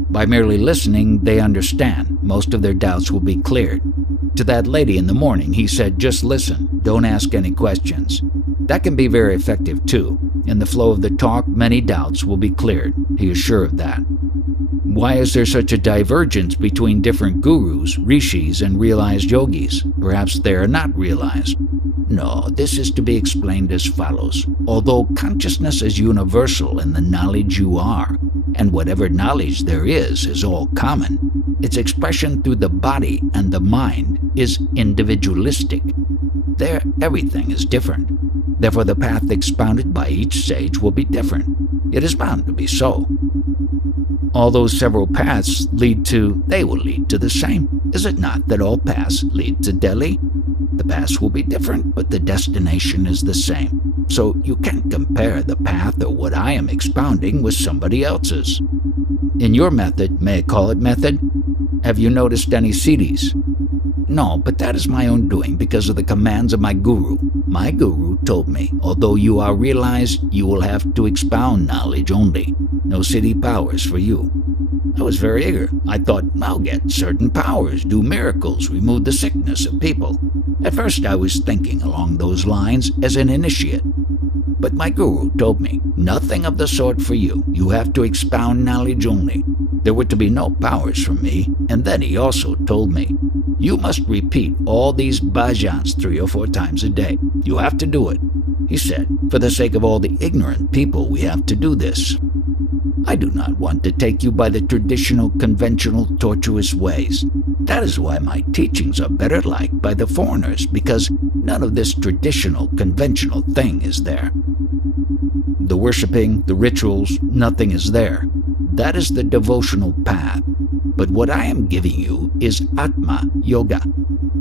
By merely listening, they understand. Most of their doubts will be cleared. To that lady in the morning, he said, just listen. Don't ask any questions. That can be very effective too. In the flow of the talk, many doubts will be cleared. He is sure of that. Why is there such a divergence between different gurus, rishis, and realized yogis? Perhaps they are not realized. No, this is to be explained as follows. Although consciousness is universal in the knowledge you are, and whatever knowledge there is all common, its expression through the body and the mind is individualistic. There, everything is different. Therefore, the path expounded by each sage will be different. It is bound to be so. All those several paths they will lead to the same. Is it not that all paths lead to Delhi? The paths will be different, but the destination is the same. So you can't compare the path or what I am expounding with somebody else's. In your method, may I call it method? Have you noticed any siddhis? No, but that is my own doing because of the commands of my guru. My guru told me, although you are realized, you will have to expound knowledge only. No siddhi powers for you. I was very eager. I thought, I'll get certain powers, do miracles, remove the sickness of people. At first I was thinking along those lines as an initiate. But my guru told me, nothing of the sort for you. You have to expound knowledge only. There were to be no powers from me. And then he also told me, you must repeat all these bhajans 3 or 4 times a day. You have to do it. He said, for the sake of all the ignorant people, we have to do this. I do not want to take you by the traditional, conventional, tortuous ways. That is why my teachings are better liked by the foreigners, because none of this traditional, conventional thing is there. The worshipping, the rituals, nothing is there. That is the devotional path. But what I am giving you is Atma Yoga.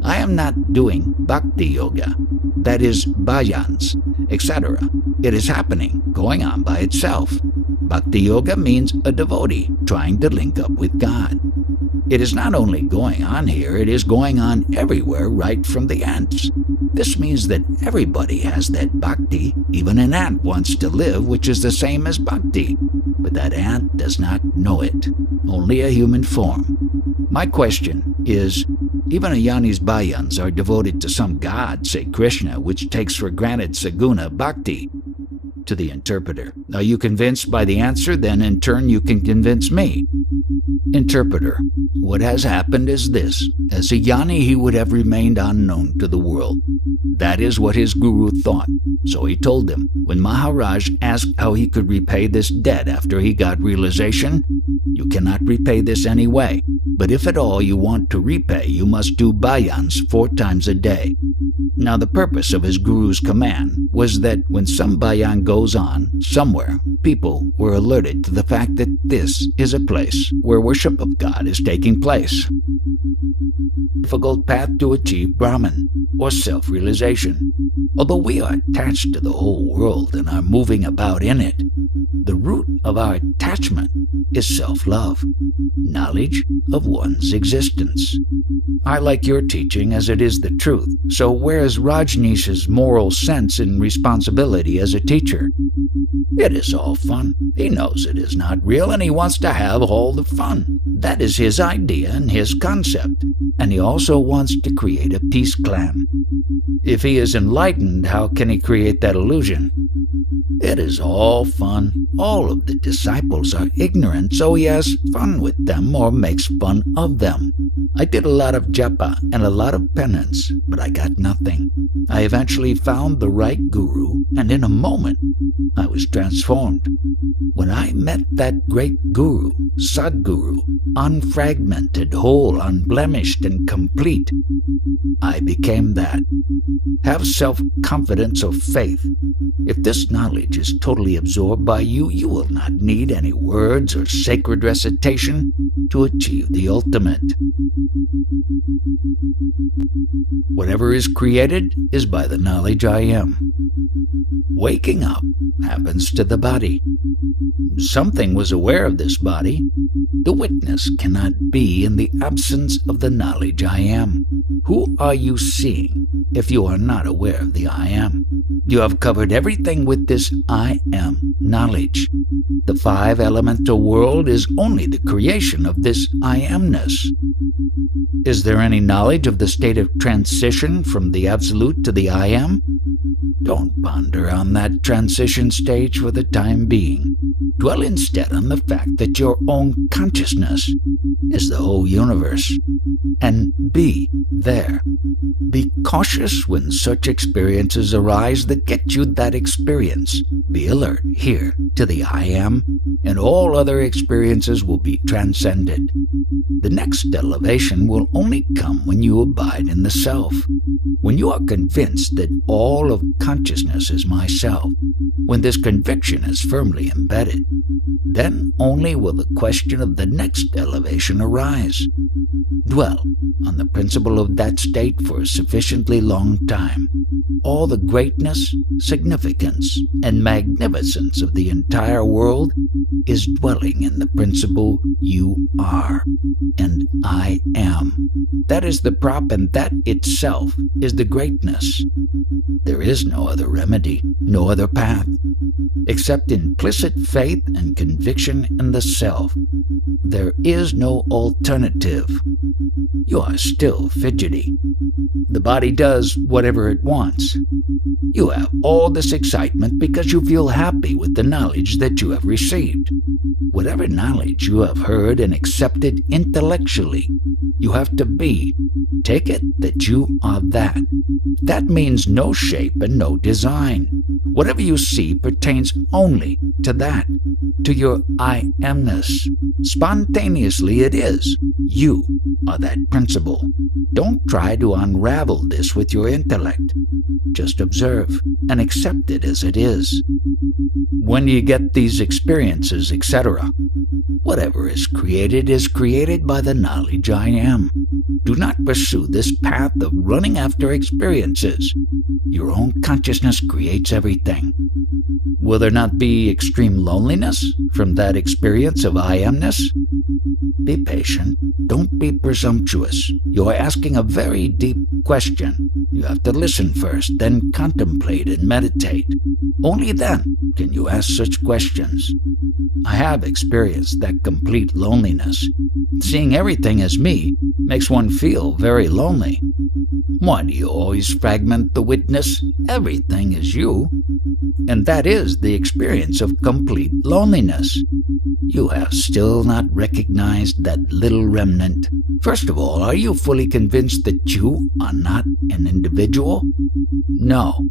I am not doing Bhakti Yoga. That is bhajans, etc. It is happening, going on by itself. Bhakti Yoga means a devotee trying to link up with God. It is not only going on here, it is going on everywhere right from the ants. This means that everybody has that bhakti. Even an ant wants to live, which is the same as bhakti. But that ant does not know it, only a human form. My question is, even a Yani's bhajans are devoted to some god, say Krishna, which takes for granted saguna bhakti. To the interpreter, are you convinced by the answer? Then in turn you can convince me. Interpreter, what has happened is this. As a Yani he would have remained unknown to the world. That is what his guru thought. So he told him, when Maharaj asked how he could repay this debt after he got realization, you cannot repay this anyway. But if at all you want to repay, you must do bhajans 4 times a day. Now the purpose of his guru's command was that when some bhajan goes on somewhere, people were alerted to the fact that this is a place where worship of God is taking place. Difficult path to achieve Brahman, or self-realization. Although we are attached to the whole world and are moving about in it, the root of our attachment is self-love, knowledge of one's existence. I like your teaching as it is the truth, so where is Rajneesh's moral sense and responsibility as a teacher? It is all fun. He knows it is not real and he wants to have all the fun. That is his idea and his concept. And he also wants to create a peace clan. If he is enlightened, how can he create that illusion? It is all fun. All of the disciples are ignorant, so he has fun with them or makes fun of them. I did a lot of japa and a lot of penance, but I got nothing. I eventually found the right guru, and in a moment, I was transformed. When I met that great guru, Sadguru, unfragmented, whole, unblemished, and complete, I became that. Have self-confidence or faith. If this knowledge is totally absorbed by you, you will not need any words or sacred recitation to achieve the ultimate. Whatever is created is by the knowledge I am. Waking up happens to the body. Something was aware of this body. The witness cannot be in the absence of the knowledge I am. Who are you seeing if you are not aware of the I am? You have covered everything with this I am knowledge. The 5 elemental world is only the creation of this I amness. Is there any knowledge of the state of transition from the absolute to the I am? Don't ponder on that transition stage for the time being. Dwell instead on the fact that your own consciousness is the whole universe. And be there. Be cautious when such experiences arise that get you that experience. Be alert here to the I am, and all other experiences will be transcended. The next elevation will only come when you abide in the self. When you are convinced that all of consciousness is myself, when this conviction is firmly embedded, then only will the question of the next elevation arise. Dwell on the principle of that state for a sufficiently long time. All the greatness, significance, and magnificence of the entire world is dwelling in the principle you are, and I am. That is the prop, and that itself is the greatness. There is no other remedy, no other path. path. Except implicit faith and conviction in the self, there is no alternative. You are still fidgety. The body does whatever it wants. You have all this excitement because you feel happy with the knowledge that you have received. Whatever knowledge you have heard and accepted intellectually, you have to be. Take it that you are that. That means no shape and no design. Whatever you see pertains only to that, to your I amness. Spontaneously it is. You are that principle. Don't try to unravel this with your intellect. Just observe and accept it as it is. When you get these experiences, etc., whatever is created by the knowledge I am. Do not pursue this path of running after experiences. Your own consciousness creates everything. Will there not be extreme loneliness from that experience of I amness? Be patient. Don't be presumptuous. You are asking a very deep question. You have to listen first, then contemplate and meditate. Only then can you ask such questions. I have experienced that complete loneliness. Seeing everything as me makes one feel very lonely. Why do you always fragment the witness? Everything is you. And that is the experience of complete loneliness. You have still not recognized that little remnant. First of all, are you fully convinced that you are not an individual? No.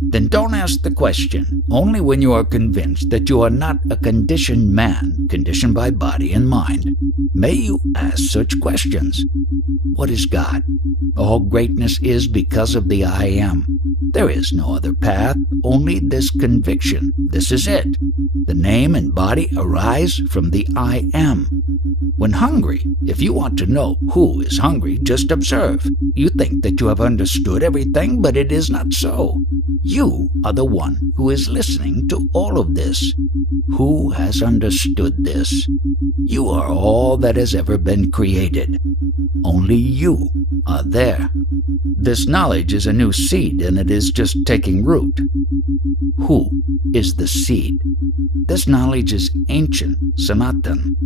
Then don't ask the question. Only when you are convinced that you are not a conditioned man, conditioned by body and mind, may you ask such questions. What is God? All greatness is because of the I am. There is no other path, only this conviction. This is it. The name and body arise from the I am. When hungry, if you want to know who is hungry, just observe. You think that you have understood everything, but it is not so. You are the one who is listening to all of this. Who has understood this? You are all that has ever been created. Only you are there. This knowledge is a new seed, and it is just taking root. Who is the seed? This knowledge is ancient, Sanatan.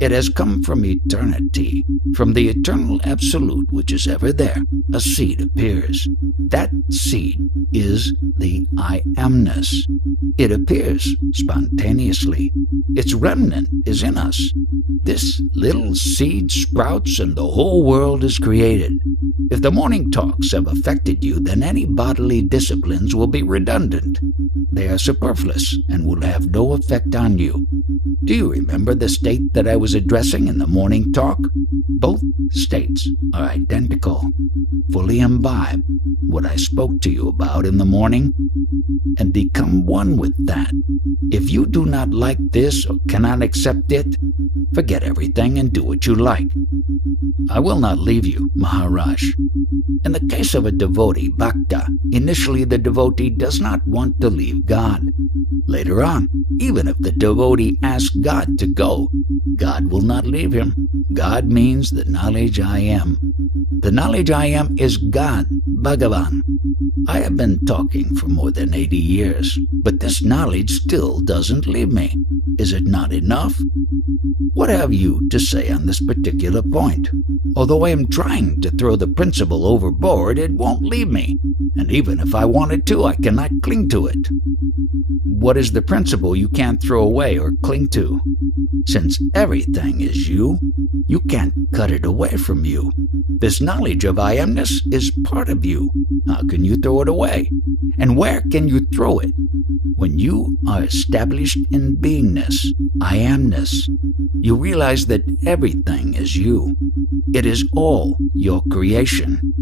It has come from eternity. From the eternal absolute which is ever there, a seed appears. That seed is the I amness. It appears spontaneously. Its remnant is in us. This little seed sprouts and the whole world is created. If the morning talks have affected you, then any bodily disciplines will be redundant. They are superfluous and will have no effect on you. Do you remember the state that I was addressing in the morning talk? Both states are identical. Fully imbibe what I spoke to you about in the morning and become one with that. If you do not like this or cannot accept it, forget everything and do what you like. I will not leave you, Maharaj. In the case of a devotee, bhakta, initially the devotee does not want to leave God. Later on, even if the devotee asks God to go, God will not leave him. God means the knowledge I am. The knowledge I am is God, Bhagavan. I have been talking for more than 80 years, but this knowledge still doesn't leave me. Is it not enough? What have you to say on this particular point? Although I am trying to throw the principle overboard, it won't leave me. And even if I wanted to, I cannot cling to it. What is the principle you can't throw away or cling to? Since everything is you, you can't cut it away from you. This knowledge of I amness is part of you. How can you throw it away? And where can you throw it? When you are established in beingness, I amness, you realize that everything is you. It is all your creation.